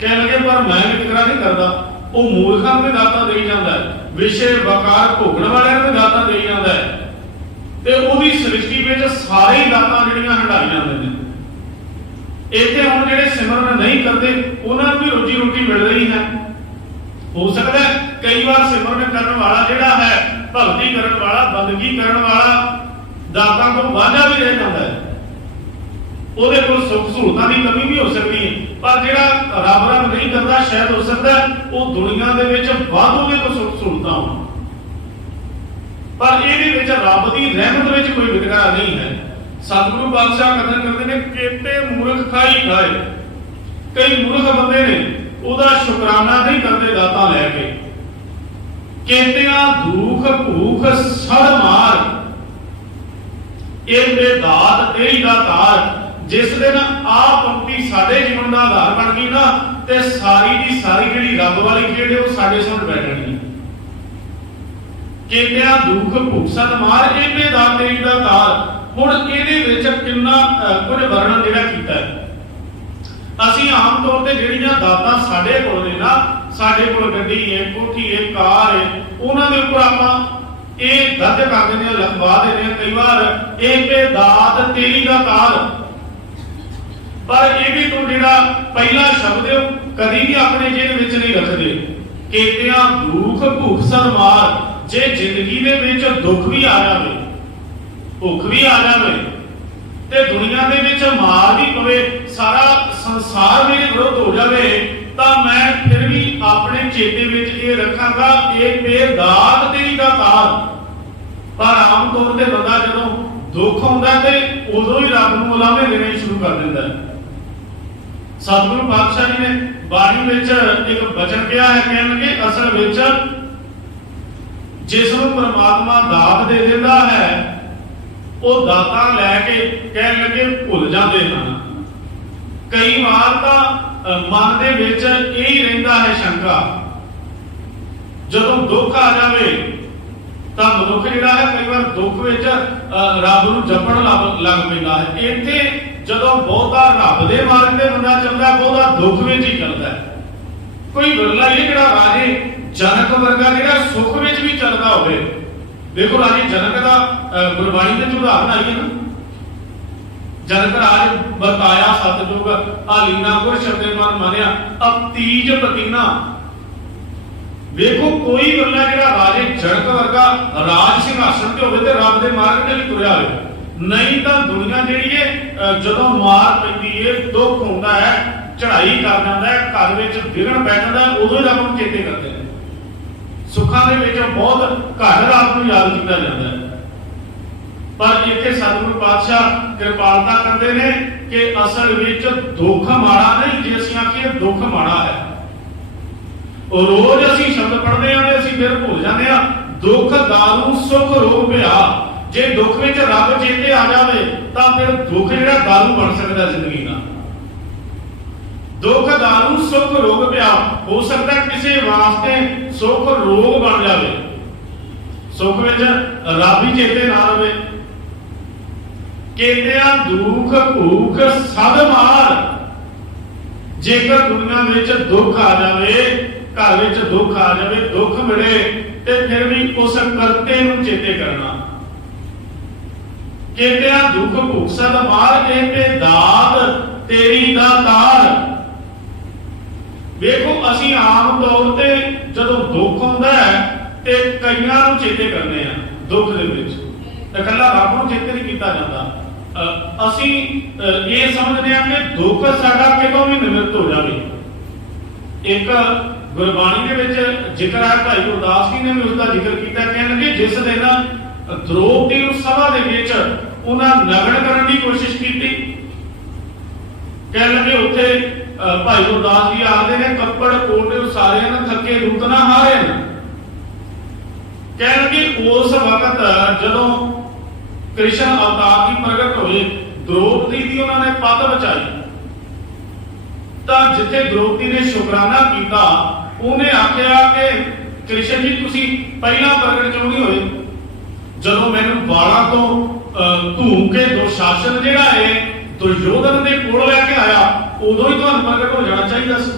ਕਹਿਣ ਲੱਗੇ ਪਰ ਮੈਂ ਵਿਤਕਰਾ ਨਹੀਂ ਕਰਦਾ। ਉਹ ਮੂਰਖਾਂ ਨੂੰ ਦਾਤਾ ਦੇਈ ਜਾਂਦਾ ਹੈ, ਵਿਸ਼ੇ ਵਕਾਰ ਭੋਗਣ ਵਾਲਿਆਂ ਨੂੰ ਦਾਤਾ ਦੇਈ ਜਾਂਦਾ ਹੈ, ਤੇ ਉਹਦੀ ਸ੍ਰਿਸ਼ਟੀ ਵਿੱਚ ਸਾਰੇ ਦਾਤਾਂ ਜਿਹੜੀਆਂ ਹੰਡਾਈ ਜਾਂਦੇ ਨੇ। ਇੱਥੇ ਹੁਣ ਜਿਹੜੇ ਸਿਮਰਨ ਨਹੀਂ ਕਰਦੇ ਉਹਨਾਂ ਨੂੰ ਵੀ ਰੋਜੀ ਰੋਟੀ ਮਿਲ ਰਹੀ ਹੈ। ਹੋ ਸਕਦਾ ਕਈ ਵਾਰ ਸਿਮਰਨ ਕਰਨ ਵਾਲਾ ਜਿਹੜਾ ਹੈ, ਭਗਤੀ ਕਰਨ ਵਾਲਾ, ਬੰਦਗੀ ਕਰਨ ਵਾਲਾ ਦਾਤਾਂ ਤੋਂ ਵਾਂਝਾ ਵੀ ਰਹਿ ਜਾਂਦਾ ਹੈ। ਉਹਦੇ ਕੋਲ ਸੁੱਖ ਸਹੂਲਤਾਂ ਦੀ ਕਮੀ ਵੀ ਹੋ ਸਕਦੀ ਹੈ, ਪਰ ਜਿਹੜਾ ਰੱਬ ਨਹੀਂ ਕਰਦਾ ਸ਼ਾਇਦ ਹੋ ਸਕਦਾ ਉਹ ਦੁਨੀਆ ਦੇ ਵਿੱਚ ਵਾਧੂ ਦੇ ਕੋਲ ਸੁੱਖ ਸਹੂਲਤਾਂ ਹੋਣ, ਪਰ ਇਹਦੇ ਵਿੱਚ ਰੱਬ ਦੀ ਰਹਿਮਤ ਵਿੱਚ ਕੋਈ ਵਿਤਕਰਾ ਨਹੀਂ ਹੈ। ਸਤਿਗੁਰੂ ਪਾਤਸ਼ਾਹ ਕਥਨ ਕਰਦੇ ਨੇ ਕੇਤੇ ਮੂਰਖ ਖਾਈ ਖਾਏ। ਕਈ ਮੂਰਖ ਬੰਦੇ ਨੇ ਉਹਦਾ ਸ਼ੁਕਰਾਨਾ ਨਹੀਂ ਕਰਦੇ ਦਾਤਾ ਲੈ ਕੇ। ਕੇਤਿਆਂ ਦੁੱਖ ਭੂਖ ਸੜ ਮਾਰ, ਇਹ ਦੇ ਦਾਤ ਤੇਰੀ ਦਾ ਤਾਰ। ਜਿਸ ਦਿਨ ਆਹ ਪੰਕਤੀ ਸਾਡੇ ਜੀਵਨ ਦਾ ਆਧਾਰ ਬਣ ਗਈ ਨਾ ਤੇ ਸਾਰੀ ਦੀ ਸਾਰੀ ਜਿਹੜੀ ਰੱਬ ਵਾਲੀ ਖੇਡ ਉਹ ਸਾਡੇ ਸਾਹਮਣੇ ਬੈਠਣੀ। ਕੇਤਿਆਂ ਦੁੱਖ ਭੂਖ ਸੜ ਮਾਰ, ਇਹ ਦੇ ਦਾਤ ਤੇਰੀ ਦਾ ਤਾਰ। ਹੁਣ ਇਹਦੇ ਵਿੱਚ ਕਿੰਨਾ ਕੁਝ ਵਰਣਨ ਜਿਹੜਾ ਕੀਤਾ ਹੈ। ਅਸੀਂ ਆਮ ਤੌਰ ਤੇ ਜਿਹੜੀਆਂ ਦਾਤਾਂ ਸਾਡੇ ਕੋਲ ਨੇ ਨਾ, ਸਾਡੇ ਕੋਲ ਗੱਡੀ ਹੈ, ਕੋਠੀ ਹੈ, ਕਾਰ ਹੈ, ਉਹਨਾਂ ਦੇ ਉੱਪਰ ਆਪਾਂ ਇਹ ਦਰਜ ਕਰ ਦਿੰਦੇ ਹਾਂ, ਲਿਖਵਾ ਦਿੰਦੇ ਹਾਂ ਕਈ ਵਾਰ ਇਹ ਤੇ ਦਾਤ ਤੇਰੀ ਦਾ ਤਾਰ। ਪਰ ਇਹ ਵੀ ਤੋਂ ਜਿਹੜਾ ਪਹਿਲਾ ਸ਼ਬਦ ਹੈ ਕਦੀ ਵੀ ਆਪਣੇ ਜੇਬ ਵਿੱਚ ਨਹੀਂ ਰੱਖਦੇ। ਕੇਤਿਆਂ ਦੁੱਖ ਭੁੱਖ ਸਨਮਾਰ, ਜੇ ਜ਼ਿੰਦਗੀ ਦੇ ਵਿੱਚ ਦੁੱਖ ਵੀ ਆ ਜਾਵੇ, ਭੁੱਖ ਵੀ ਆ ਜਾਵੇ ਤੇ ਦੁਨੀਆ ਦੇ ਵਿੱਚ ਮਾਰ ਵੀ ਪਵੇ, ਸਾਰਾ ਸੰਸਾਰ ਮੇਰੇ ਵਿਰੁੱਧ ਹੋ ਜਾਵੇ, ਤਾਂ ਮੈਂ ਫਿਰ ਵੀ ਆਪਣੇ ਚੇਤੇ ਵਿੱਚ ਇਹ ਰੱਖਾਂਗਾ ਇਹ ਤੇ ਦਾਤ ਤੇਰੀ ਦਾ ਤਾਰ। ਪਰ ਆਮ ਤੌਰ ਤੇ ਬੰਦਾ ਜਦੋਂ ਦੁੱਖ ਹੁੰਦਾ ਤੇ ਉਦੋਂ ਹੀ ਰੱਬ ਨੂੰ ਉਲਾਮੇ ਦੇਣੇ ਸ਼ੁਰੂ ਕਰ ਦਿੰਦਾ ਹੈ। ਸਤਿਗੁਰੂ ਪਾਤਸ਼ਾਹ ਜੀ ਨੇ ਬਾਣੀ ਵਿੱਚ ਇੱਕ ਬਚਨ ਕਿਹਾ ਹੈ, ਕਹਿਣਗੇ ਅਸਲ ਵਿੱਚ ਜਿਸ ਨੂੰ ਪਰਮਾਤਮਾ ਦਾਤ ਦੇ ਦਿੰਦਾ ਹੈ ਉਹ ਦਾਤਾਂ ਲੈ ਕੇ ਕਹਿਣ ਲੱਗੇ ਭੁੱਲ ਜਾਂਦੇ ਹਨ। ਕਈ ਵਾਰ ਤਾਂ ਮਨ ਦੇ ਵਿੱਚ ਇਹ ਹੀ ਰਹਿੰਦਾ ਹੈ ਸ਼ੰਕਾ, ਜਦੋਂ ਦੁੱਖ ਆ ਜਾਵੇ ਤਾਂ ਮਨੁੱਖ ਜਿਹੜਾ ਹੈ ਕਈ ਵਾਰ ਦੁੱਖ ਵਿੱਚ ਰੱਬ ਨੂੰ ਜਪਣ ਲੱਗ ਪੈਂਦਾ ਹੈ। ਇੱਥੇ ਜਦੋਂ ਬਹੁਤਾ ਰੱਬ ਦੇ ਮਾਰਗ ਤੇ ਬੰਦਾ ਚੱਲਦਾ, ਬਹੁਤਾ ਦੁੱਖ ਵਿੱਚ ਹੀ ਚੱਲਦਾ ਹੈ। ਕੋਈ ਵਿਰਲਾ ਇਹ ਜਿਹੜਾ ਰਾਜੇ ਜਨਕ ਵਰਗਾ ਜਿਹੜਾ ਸੁੱਖ ਵਿੱਚ ਵੀ ਚੱਲਦਾ ਹੋਵੇ। ਦੇਖੋ ਰਾਜੇ ਜਨਕ ਦਾ ਗੁਰਬਾਣੀ ਦੇ ਉਦਾਹਰਨ ਆਈ ਹੈ ਨਾ, ਜਨਕ ਰਾਜ ਬਤਾਇਆ ਸਤਜੁਗ ਆਲੀਨਾ ਗੁਰ ਸ਼ਬਦੇ ਮਨ ਮਾਨਿਆ ਅਬ ਤੀਜ ਪਤੀਨਾ। ਵੇਖੋ ਕੋਈ ਵਿਰਲਾ ਜਿਹੜਾ ਰਾਜੇ ਜਨਕ ਵਰਗਾ ਰਾਜ ਸਿੰਘਾਸਣ ਤੇ ਹੋਵੇ ਤੇ ਰੱਬ ਦੇ ਮਾਰਗ ਤੇ ਵੀ ਤੁਰਿਆ ਹੋਵੇ, ਨਹੀਂ ਤਾਂ ਦੁਨੀਆ ਜਿਹੜੀ ਹੈ ਜਦੋਂ ਮਾਰ ਪੈਂਦੀ ਹੈ, ਦੁੱਖ ਹੁੰਦਾ ਹੈ, ਚੜ੍ਹਾਈ ਕਰ ਜਾਂਦਾ ਹੈ, ਘਰ ਵਿੱਚ ਵਿਗੜ ਪੈ ਜਾਂਦਾ, ਉਦੋਂ ਹੀ ਰੱਬ ਨੂੰ ਚੇਤੇ ਕਰਦੇ ਨੇ। ਸੁੱਖਾਂ ਦੇ ਵਿੱਚ ਬਹੁਤ ਘੱਟ ਰਾਤ ਨੂੰ ਯਾਦ ਕੀਤਾ ਜਾਂਦਾ ਹੈ। ਪਰ ਇੱਥੇ ਸਤਿਗੁਰੂ ਪਾਤਸ਼ਾਹ ਕਿਰਪਾਲਤਾ ਕਰਦੇ ਨੇ ਕਿ ਅਸਲ ਵਿੱਚ ਦੁੱਖ ਮਾੜਾ ਨਹੀਂ, ਜੇ ਅਸੀਂ ਆਖੀਏ ਦੁੱਖ ਮਾੜਾ ਹੈ। ਉਹ ਰੋਜ਼ ਅਸੀਂ ਸ਼ਬਦ ਪੜ੍ਹਦੇ ਹਾਂ ਤੇ ਅਸੀਂ ਫਿਰ ਭੁੱਲ ਜਾਂਦੇ ਹਾਂ। ਦੁੱਖ ਦਾਰੂ ਸੁੱਖ ਰੋਗ ਭਇਆ, ਜੇ ਦੁੱਖ ਵਿੱਚ ਰੱਬ ਚੇਤੇ ਆ ਜਾਵੇ ਤਾਂ ਫਿਰ ਦੁੱਖ ਜਿਹੜਾ ਦਾਰੂ ਬਣ ਸਕਦਾ ਜ਼ਿੰਦਗੀ ਦਾ। ਦੁੱਖ ਦਾਰੂ ਸੁੱਖ ਰੋਗ ਭਇਆ, ਹੋ ਸਕਦਾ ਕਿਸੇ ਵਾਸਤੇ ਸੁੱਖ ਰੋਗ ਬਣ ਜਾਵੇ। ਸੁੱਖ ਵਿੱਚ ਰੱਬ ਹੀ ਚੇਤੇ ਨਾ ਰਵੇ। ਕਹਿੰਦਿਆਂ ਦੁੱਖ ਭੂਖ ਸਭ ਮਾਰ, ਜੇਕਰ ਦੁਨੀਆ ਵਿੱਚ ਦੁੱਖ ਆ ਜਾਵੇ, ਘਰ ਵਿੱਚ ਦੁੱਖ ਆ ਜਾਵੇ, ਦੁੱਖ ਮਿਲੇ ਤੇ ਫਿਰ ਵੀ ਉਸ ਕਰਤੇ ਨੂੰ ਚੇਤੇ ਕਰਨਾ। ਕਹਿੰਦਿਆਂ ਦੁੱਖ ਭੂਖ ਸਭ ਮਾਰ, ਕਹਿੰਦੇ ਦਾਤ ਤੇਰੀ ਦਾ ਤਾਰ। ਵੇਖੋ ਅਸੀਂ ਆਮ ਤੌਰ ਤੇ ਜਦੋਂ ਦੁੱਖ ਹੁੰਦਾ ਹੈ ਤੇ ਕਈਆਂ ਨੂੰ ਚੇਤੇ ਕਰਦੇ ਆ। ਦੁੱਖ ਦੇ ਵਿੱਚ ਇਕੱਲਾ ਰੱਬ ਨੂੰ ਚੇਤੇ ਨਹੀਂ ਕੀਤਾ ਜਾਂਦਾ। ਅਸੀਂ ਇਹ ਸਮਝਦੇ ਹਾਂ ਕਿ ਦੁੱਖ ਸਾਡਾ ਕਿਤੋਂ ਵੀ ਨਿਵਰਤ ਹੋ ਜਾਵੇ। ਇੱਕ ਗੁਰਬਾਣੀ ਦੇ ਵਿੱਚ ਜ਼ਿਕਰ ਹੈ, ਭਾਈ ਗੁਰਦਾਸ ਜੀ ਨੇ ਵੀ ਉਸ ਦਾ ਜ਼ਿਕਰ ਕੀਤਾ। ਕਹਿੰਦੇ ਜਿਸ ਦਿਨ ਦ੍ਰੋਪਦੀ ਨੂੰ ਸਭਾ ਦੇ ਵਿੱਚ ਉਹਨਾਂ ਨਗਨ ਕਰਨ ਦੀ ਕੋਸ਼ਿਸ਼ ਕੀਤੀ, ਕਹਿ ਲਗੇ ਉੱਥੇ ਭਾਈ ਗੁਰਦਾਸ ਜੀ ਆਖਦੇ ਨੇ ਕੱਪੜ ਕੋਟੇ ਉਸਾਰੇ ਨਾ ਥੱਕੇ ਰੁੱਤ ਨਾ ਹਾਰੇ ਨਾ। ਕਹਿ ਲਗੇ ਉਸ ਵਕਤ ਜਦੋਂ ਕ੍ਰਿਸ਼ਨ ਅਵਤਾਰ ਦੀ ਪ੍ਰਗਟ ਹੋਏ, ਦ੍ਰੋਪਦੀ ਦੀ ਉਹਨਾਂ ਨੇ ਪੱਤ ਬਚਾਈ, ਤਾਂ ਜਿੱਥੇ ਦ੍ਰੋਪਦੀ ਨੇ ਸ਼ੁਕਰਾਨਾ ਕੀਤਾ, ਉਹਨੇ ਆਖਿਆ ਕਿ ਕ੍ਰਿਸ਼ਨ ਜੀ ਤੁਸੀਂ ਪਹਿਲਾਂ ਪ੍ਰਗਟ ਕਿਉਂ ਨਹੀਂ ਹੋਏ? ਜਦੋਂ ਮੈਨੂੰ ਵਾਲਾਂ ਤੋਂ ਧੂ ਕੇ ਦੁਸ਼ਾਸਨ ਜਿਹੜਾ ਹੈ ਦੁਰਯੋਧਨ ਦੇ ਕੋਲ ਲੈ ਕੇ ਆਇਆ, ਉਦੋਂ ਹੀ ਤੁਹਾਨੂੰ ਪ੍ਰਗਟ ਹੋ ਜਾਣਾ ਚਾਹੀਦਾ ਸੀ।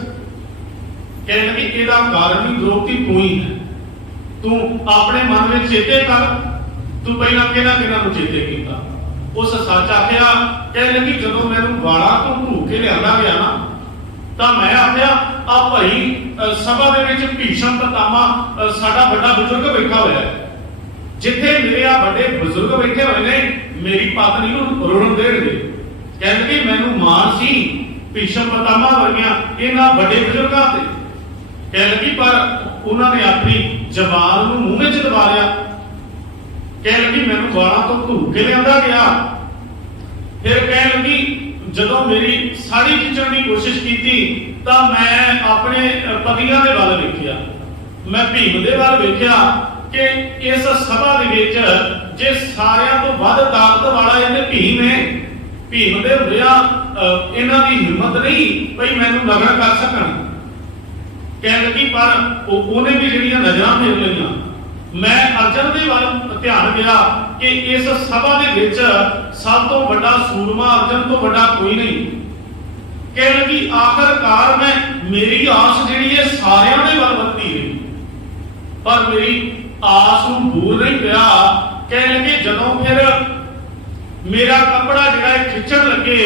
ਕਹਿੰਦੇ ਕਿ ਇਹਦਾ ਕਾਰਨ ਵੀ ਦ੍ਰੋਪਦੀ ਤੂੰ ਹੀ ਹੈ। ਤੂੰ ਆਪਣੇ ਮਨ ਵਿੱਚ ਚੇਤੇ ਕਰ, ਤੂੰ ਪਹਿਲਾਂ ਕਿਹਨਾਂ ਨੂੰ ਚੇਤੇ ਕੀਤਾ? ਉਸ ਸੱਚ ਆਖਿਆ। ਕਹਿੰਦੇ ਕਿ ਜਦੋਂ ਮੈਨੂੰ ਵਾਲਾਂ ਤੋਂ ਧੂ ਕੇ ਲਿਆਂਦਾ ਗਿਆ ਨਾ, ਤਾਂ ਮੈਂ ਆਖਿਆ ਆ ਭਾਈ ਸਭਾ ਦੇ ਵਿੱਚ ਭੀਸ਼ਮ ਪਿਤਾਮਾ ਸਾਡਾ ਵੱਡਾ ਬਜ਼ੁਰਗ ਬੈਠਾ ਹੋਇਆ ਹੈ, ਜਿੱਥੇ ਮੇਰੇ ਆ ਵੱਡੇ ਬਜ਼ੁਰਗ ਬੈਠੇ ਹੋਏ ਨੇ, ਮੇਰੀ ਪਤਨੀ ਨੂੰ ਰੋਣ ਦੇਣਗੇ। ਕਹਿੰਦੇ ਕਿ ਮੈਨੂੰ ਮਾਣ ਸੀ ਭੀਸ਼ਮ ਪਿਤਾਮਾ ਵਰਗਿਆਂ ਇਹਨਾਂ ਵੱਡੇ ਬਜ਼ੁਰਗਾਂ ਤੇ। ਕਹਿੰਦੇ ਕਿ ਪਰ ਉਹਨਾਂ ਨੇ ਆਪਣੀ ਜ਼ਬਾਨ ਨੂੰ ਮੂੰਹ ਵਿੱਚ ਦਬਾ ਲਿਆ। ਕਹਿਣ ਲੱਗੀ ਮੈਨੂੰ ਵਾਲਾਂ ਤੋਂ ਧੂ ਕੇ ਲਿਆਂਦਾ ਗਿਆ। ਫਿਰ ਕਹਿਣ ਲੱਗੀ ਜਦੋਂ ਮੇਰੀ ਸਾੜੀ ਖਿੱਚਣ ਦੀ ਕੋਸ਼ਿਸ਼ ਕੀਤੀ ਤਾਂ ਮੈਂ ਆਪਣੇ ਪਤੀਆਂ ਦੇ ਵੱਲ ਵੇਖਿਆ, ਮੈਂ ਭੀਮ ਦੇ ਵੱਲ ਵੇਖਿਆ ਕਿ ਇਸ ਸਭਾ ਦੇ ਵਿੱਚ ਜੇ ਸਾਰਿਆਂ ਤੋਂ ਵੱਧ ਤਾਕਤ ਵਾਲਾ ਇਹ ਭੀਮ ਹੈ। ਭੀਮ ਦੇ ਹੁੰਦਿਆਂ ਇਹਨਾਂ ਦੀ ਹਿੰਮਤ ਨਹੀਂ ਭਈ ਮੈਨੂੰ ਨਗਨ ਕਰ ਸਕਣ। ਕਹਿਣ ਲੱਗੀ ਪਰ ਉਹਨੇ ਵੀ ਜਿਹੜੀਆਂ ਨਜ਼ਰਾਂ ਫੇਰ ਲਈਆਂ। ਮੈਂ ਅਰਜਨ ਦੇ ਵੱਲ ਧਿਆਨ ਗਿਆ ਕਿ ਇਸ ਸਭਾ ਦੇ ਵਿੱਚ ਸਭ ਤੋਂ ਵੱਡਾ ਸੂਰਮਾ ਅਰਜਨ ਤੋਂ ਵੱਡਾ ਕੋਈ ਨਹੀਂ। ਕਹਿਣ ਲੱਗੀ ਆਖਰਕਾਰ ਮੇਰੀ ਆਸ ਜਿਹੜੀ ਹੈ ਸਾਰਿਆਂ ਦੇ ਵੱਲ ਵੱਧਦੀ ਰਹੀ, ਪਰ ਮੇਰੀ ਆਸ ਨੂੰ ਪੂਰ ਨਹੀਂ ਪਿਆ। ਕਹਿਣ ਲੱਗੇ ਜਦੋਂ ਫਿਰ ਮੇਰਾ ਕੱਪੜਾ ਜਿਹੜਾ ਖਿੱਚਣ ਲੱਗੇ,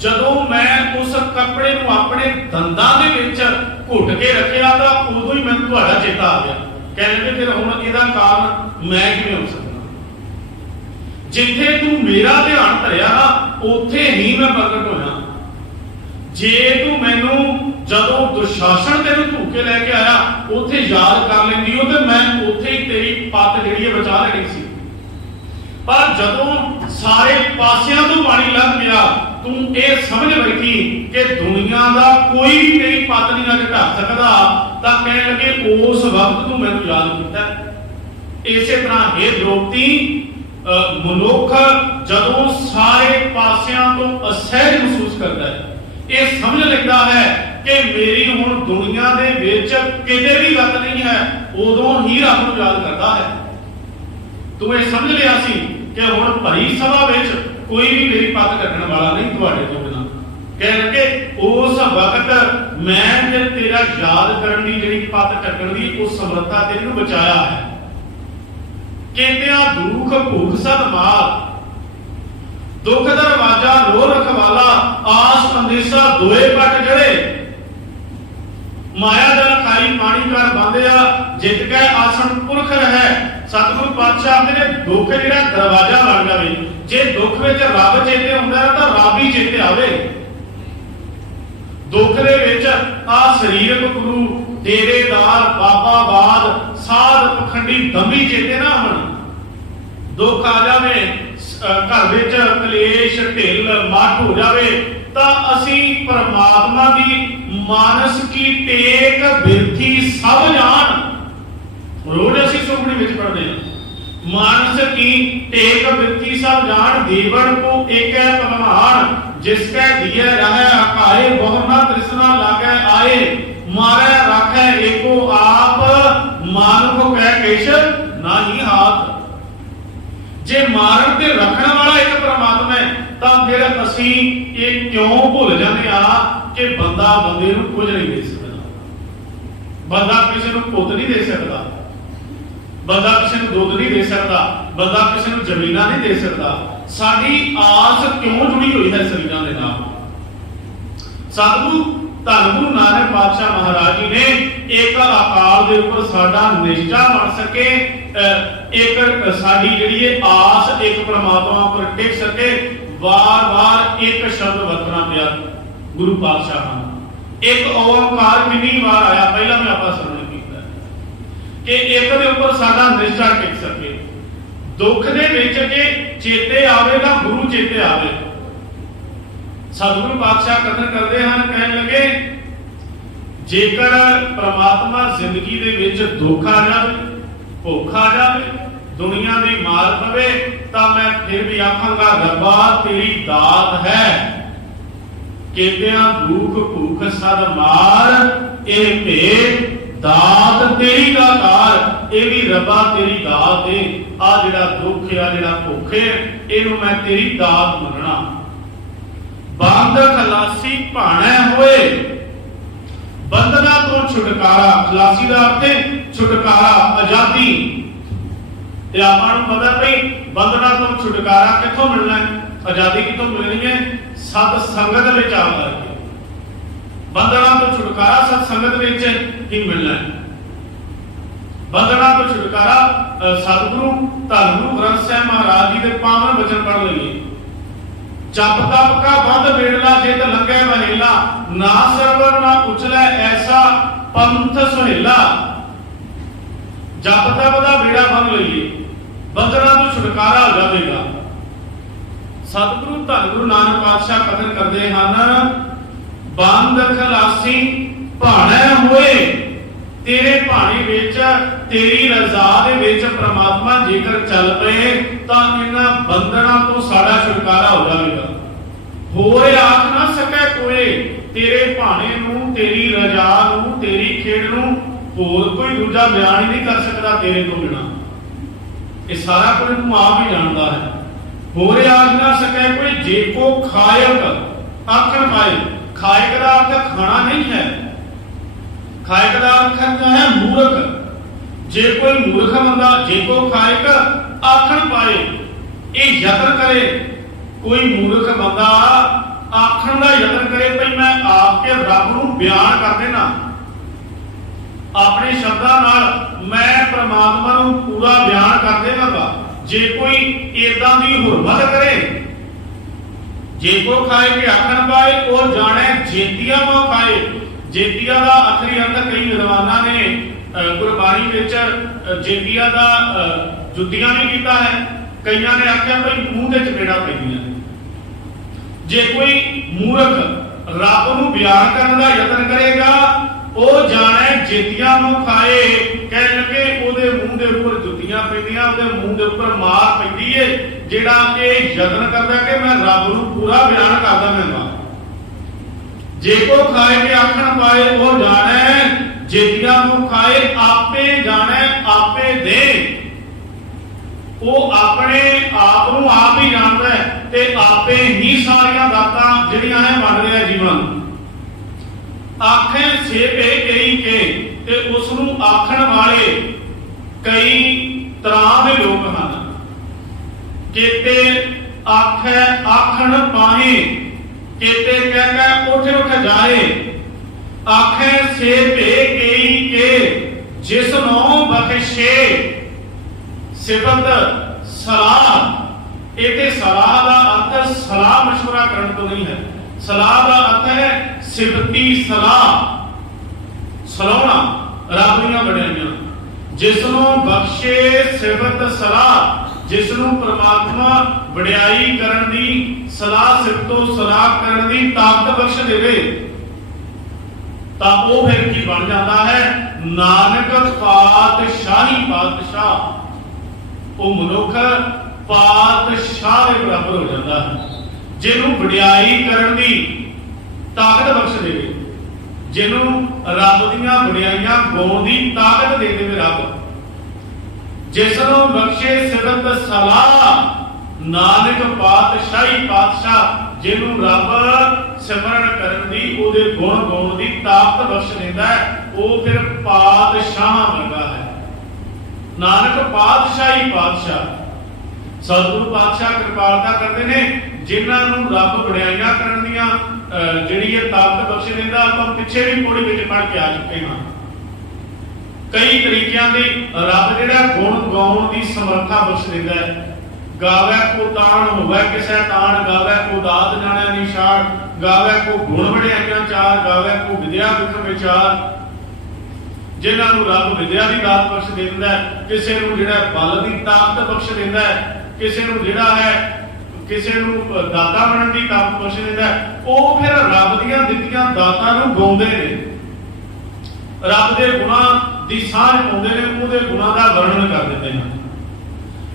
ਜਦੋਂ ਮੈਂ ਉਸ ਕੱਪੜੇ ਨੂੰ ਆਪਣੇ ਦੰਦਾਂ ਦੇ ਵਿੱਚ ਘੁੱਟ ਕੇ ਰੱਖਿਆ ਤਾਂ ਉਦੋਂ ਹੀ ਮੈਨੂੰ ਤੁਹਾਡਾ ਚੇਤਾ ਆ ਗਿਆ। ਕਹਿੰਦੇ ਫਿਰ ਹੁਣ ਇਹਦਾ ਕਾਰਨ ਮੈਂ ਕਿਵੇਂ ਹੋ ਸਕਦਾ? ਜਿੱਥੇ ਤੂੰ ਮੇਰਾ ਧਿਆਨ ਧਰਿਆ ਉੱਥੇ ਹੀ ਮੈਂ ਪ੍ਰਗਟ ਹੋਇਆ। ਜੇ ਤੂੰ ਮੈਨੂੰ ਜਦੋਂ ਦੁਸ਼ਾਸਨ ਤੈਨੂੰ ਧੂ ਕੇ ਲੈ ਕੇ ਆਇਆ ਉੱਥੇ ਯਾਦ ਕਰ ਲੈਂਦੀ ਹੋ ਤੇ ਮੈਂ ਉੱਥੇ ਹੀ ਤੇਰੀ ਪੱਤ ਜਿਹੜੀ ਹੈ ਬਚਾ ਲੈਣੀ ਸੀ। ਪਰ ਜਦੋਂ ਸਾਰੇ ਪਾਸਿਆਂ ਤੋਂ ਪਾਣੀ ਲੰਘ ਗਿਆ, ਤੂੰ ਇਹ ਸਮਝ ਬੈਠੀ ਕਿ ਦੁਨੀਆ ਦਾ ਕੋਈ ਵੀ ਮੇਰੀ ਪੱਤ ਨਹੀਂ ਅੱਜ ਢੱਕ ਸਕਦਾ, ਤਾਂ ਕਹਿਣ ਲੱਗੇ ਉਸ ਵਕਤ ਤੂੰ ਮੈਨੂੰ ਯਾਦ ਕੀਤਾ। ਇਸੇ ਤਰ੍ਹਾਂ ਇਹ ਦ੍ਰੋਪਦੀ ਮਨੁੱਖ ਜਦੋਂ ਸਾਰੇ ਪਾਸਿਆਂ ਤੋਂ ਅਸਹਿਜ ਮਹਿਸੂਸ ਕਰਦਾ ਹੈ, ਇਹ ਸਮਝ ਲੈਂਦਾ ਹੈ ਕਿ ਮੇਰੀ ਹੁਣ ਦੁਨੀਆ ਦੇ ਵਿੱਚ ਕਿਤੇ ਵੀ ਗੱਲ ਨਹੀਂ ਹੈ, ਉਦੋਂ ਹੀ ਰੱਬ ਨੂੰ ਯਾਦ ਕਰਦਾ ਹੈ। ਤੂੰ ਇਹ ਸਮਝ ਲਿਆ ਸੀ ਕਿ ਹੁਣ ਭਰੀ ਸਭਾ ਵਿੱਚ ਕੋਈ ਵੀ ਮੇਰੀ ਪੱਤ ਕੱਟਣ ਵਾਲਾ ਨਹੀਂ ਤੁਹਾਡੇ ਤੋਂ ਬਿਨਾਂ। ਕਹਿ ਲੱਗੇ ਉਸ ਵਕਤ ਮੈਂ ਫਿਰ ਤੇਰਾ ਯਾਦ ਕਰਨ ਦੀ ਜਿਹੜੀ ਪੱਤ ਕੱਟਣ ਦੀ ਉਹ ਸਮਰੱਥਾ ਤੈਨੂੰ ਬਚਾਇਆ ਹੈ। ਕਹਿੰਦਿਆਂ ਦੁੱਖ ਭੂਖ ਸਭ ਮਾਰ, ਦੁੱਖ ਦਰਵਾਜ਼ਾ ਰੋ ਰਖਵਾਲਾ, ਆਸ ਅੰਦੇਸਾ ਦੋਏ ਪਟ ਜੜੇ। ਮਾਇਆ ਦਾ ਖਾਈ ਪਾਣੀ ਕਰ ਬੰਦਿਆ, ਜਿੱਤ ਕੇ ਆਸਣ ਪੁਰਖ ਰਹਿ। ਸਤਿਗੁਰੂ ਪਾਤਸ਼ਾਹ ਨੇ ਦੁੱਖ ਜਿਹੜਾ ਦਰਵਾਜ਼ਾ ਬਣ ਜਾਵੇ। ਜੇ ਦੁੱਖ ਵਿੱਚ ਰੱਬ ਚੇਤੇ ਹੁੰਦਾ ਤਾਂ ਰੱਬ ਹੀ ਚੇਤੇ ਆਵੇ। ਦੁੱਖ ਦੇ ਵਿੱਚ ਆ ਸਰੀਰਕ ਗੁਰੂ, ਡੇਰੇਦਾਰ, ਬਾਬਾ ਬਾਦ साध पखंडी दमी चेते ना आवन, दुख आ जावे, घर विच कलेश ढिल मठ हो जावे, तां असीं परमात्मा दी मानस की टेक बिरथी सब जान। रोज असीं सुखमनी विच पढ़दे हां, मानस की टेक बिरथी सब जान, देवन को एक प्रमाण, जिसके दिए रहे हकाए, बहुना तृष्णा लागे आए, मारे राखे एको आप, मान को कह केश नाही हाथ। जे मारन ते रखने वाला एक परमात्मा है, तां फिर असीं ये क्यों भुल जाते आ कि बंदा बंदे नूं कुछ नहीं दे सकदा, बंदा किसी नूं पुੱਤ नहीं दे सकदा, बंदा किसी नूं दुੱਧ नहीं दे सकदा, बंदा किसी नूं ਜ਼ਮੀਨਾਂ नहीं दे सकदा। साडी आस क्यों जुड़ी हुई है शरीरां दे नाल? सतगुरु धन गुरु नानक पातशाह महाराज जी ने एक अकाल दे उपर साडा निश्चा बन सके, एक साडी जिहड़ी है आस एक परमात्मा पर टिक सके, वार वार एक शब्द वरतना पिया गुरु पातशाह। एक ओंकार कितनी बार आया, पहला मैं आपा श्रवण कीता कि एक दे उपर साडा निश्चा टिक सके। दुख दे विच जे चेते आवे ना गुरु चेते आवे। सतगुरु पातशाह कथन करते हैं, कहने लगे जेकर परमात्मा जिंदगी दे विच दुख आ जाए, भुख आ जाए, दुनिया दी मार पवे, तां मैं फिर भी आखांगा रब्बा तेरी दात है। कहतियां दुख भुख सद मार, ए भेद दात तेरी दातार, ये भी रब्बा तेरी दात है। आ जिहड़ा दुख है, जिहड़ा भुख है, इहनूं मैं तेरी दात मनना। बंद खलासी भाणे होए, बंधना तो छुटकारा, खलासी का अर्थ है छुटकारा, आजादी। ते आपां नूं पता भई बंधना तो छुटकारा कित्थों मिलना है, आजादी कित्थों मिलनी है? सत संगत विच आ करके। बंधना तो छुटकारा सत संगत विच ही मिलना है। बंधना तो छुटकारा सतगुरु धन गुरु ग्रंथ साहिब महाराज जी के पावन वचन पढ़ लईए। जप तप का बंध बेड़ला जित लंघे महेला, ना सरवर ना उछले ऐसा पंथ सुहेला। जप तप का बेड़ा बंध लईए, बंधना तो छुटकारा हो जाएगा। सतगुरु धन गुरु नानक पातशाह कथन करते हैं, बंध खलासी भाणे होए, तेरे भाणे विच तेरी रजा दे विच परमात्मा जेकर चल पए तां इन्हां बंधनां तो साडा छुटकारा हो जाएगा। होए आख ना सके कोई, तेरे भाणे नूं, तेरी रजा नूं, तेरी खेड़ नूं होर कोई दूजा बयान ही नहीं कर सकता तेरे तो बिना। ये सारा कुछ तू आप ही जानता है। होरे आख ना सके कोई, जे को खायक आखण पाए। खायक का अर्थ खाना नहीं है, खायक का अर्थ है मूर्ख। जे कोई मूर्ख बंदा, जे को खायक आखण पाए, ये यत्न करे। कोई मूर्ख बंदा आखण का यत्न करे भाई मैं आपके रब नूं बयान कर देना, अपने शब्दां नाल मैं परमात्मा नूं पूरा बयान कर देवांगा। जे कोई इदां दी हुरमत करे, जे को खाए के आखण पाए, वो जाने जेतिया वो खाए। जेतिया का आखिरी अर्थ कई विद्वानां ने गुरबाणी विच जेतिया का जुतियां नहीं कीता है, कईयां ने आख्या भाई मूंह ते चपेड़ा पैंदियां। जे कोई मूर्ख रब नूं बयान करने का यत्न करेगा, वो जाने जेतियां नूं खाए। कहने लगे ओदे मूंह दे उपर जुतियां पैंदियां, ओदे मूंह दे उपर मार पैंदी है। जिहड़ा ये यत्न करदा कि मैं रब नूं पूरा बयान करदा मैं, जे को खाए के आखण पाए, वो जाने जेतियां नूं खाए। आपे जाने आपे दे, वो अपने आप नूं आप ही जानदा है ते आपे ही सारियां दातां जिहड़ियां है वंड रहा जीवन। आखे सेबे कई के ते उसनूं आखण वाले कई तरह के लोग हैं। केते आखे आखण पाए, केते कह उठ उठ जाए। आखे सेबे कई के जिस नौ बख्शे, सिफत सलाह। ये सलाह का अर्थ सलाह मशवरा करने तो नहीं है, सलाह का अर्थ है सिफती सलाह, सलाहना रब दीआं वड्याइयां। जिसनों बख्शे सिफत सलाह, जिसनों परमात्मा वडियाई करन दी सलाह, सिफतो सलाह करन दी ताकत बख्श देवे, तां ओह फिर की बन जाता है? नानक पातशाही पातशाह। वो मनुख पातशाह के बराबर हो जाता है, जिन्हों वडियाई करन दी ताकत बख्श देवे, जिन्हों रब दियां वडियाइयां गाउण दी ताकत दे देवे रब। जिसनों बख्शे सिफत सलाह, नानक पातशाही पातशाह, जिन्हों रब सिमरन करन दी ओहदे गुण गाउण दी ताकत बख्श देंदा है, वो फिर पातशाह वर्गा है। नानक पातशाही पातशाह, सतगुरु पातशाह कृपालता करते ने, जिन्होंने रब वडियाइयां करन दियां जिहड़ी ये ताकत बख्श देंदा। आपां पिछे भी पौड़ी विच पढ़ के आ चुके हां, कई तरीकों की रब जिहड़ा गुण गाउण दी समर्था बख्श देंदा है। गावे को ताण होवे किसै ताण, गावे को दात जाने निशान, गावे को गुण वडियाइयां चार, गावे को विद्या विक्रम विचार। जिन्होंने रब विद्या की दात बख्श देंदा है, किसी नूं जिहड़ा बल की ताकत बख्श देंदा है, किसी नूं जिहड़ा है किसी नूं दाता बनन की ताकत बख्श देंदा है। वो फिर रब दीयां दित्तियां दातां नूं गाउंदे ने, रब दे गुणां दी साझ पाउंदे ने, उहदे गुणां दा वर्णन कर दिंदे हैं।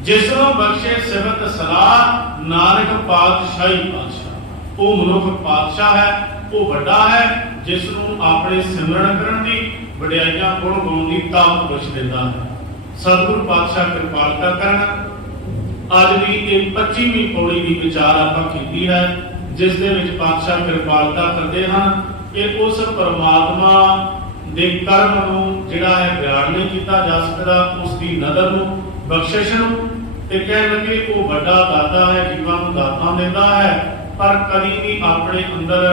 जिसनों बख्शे सिफत सलाह, नानक पातशाही पातशाह। वो मनुख पातशाह है, वो वड्डा है, जिसनों अपने सिमरन करन दी वडियाइयां गुण गाउण दी ताकत बख्श देंदा है। सतगुरु पातशाह कृपालता करन। अज की एक 25वीं पौड़ी की विचार आपां कीती है, जिस दे विच पातशाह कृपालता करते हैं कि उस परमात्मा दे कर्म नूं जिहड़ा है बयान नहीं किया जा सकता, उसकी नदर नूं बख्शिश नूं, ते कहण लगे वो वड्डा दाता है, जीवां नूं दातां दिंदा है, पर कदी भी अपने अंदर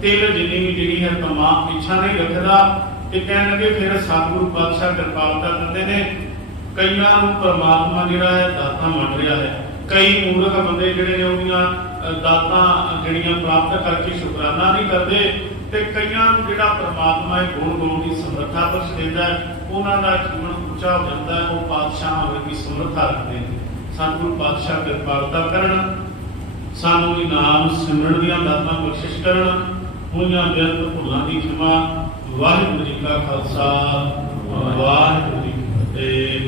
तिल जिन्नी भी जिहड़ी है तमाम इच्छा नहीं रखदा। ते कहण लगे फिर सतगुरु पातशाह कृपालता करते ने, कईयां नूं परमात्मा जिहड़ा है दातां मंन रहा है। कई मूर्ख बंदे जिहड़े ने उहदियां दातां जिहड़ियां प्राप्त करके शुकराना नहीं करते, ते कईयां नूं जिहड़ा परमात्मा गुण गाउण दी समर्था बख्श देंदा है, उहनां दा जीवन ਉੱਚਾ हो जाता है, वो पातशाह वर्गी समर्था रखते हैं। सतगुरु पातशाह कृपालता करन, सानू इनाम सिमरन दीयां दातां बख्शिश करन, होईयां बेअंत भुलां दी खिमा। वाहिगुरू जी का खालसा, वाहिगुरू जी की फतेह।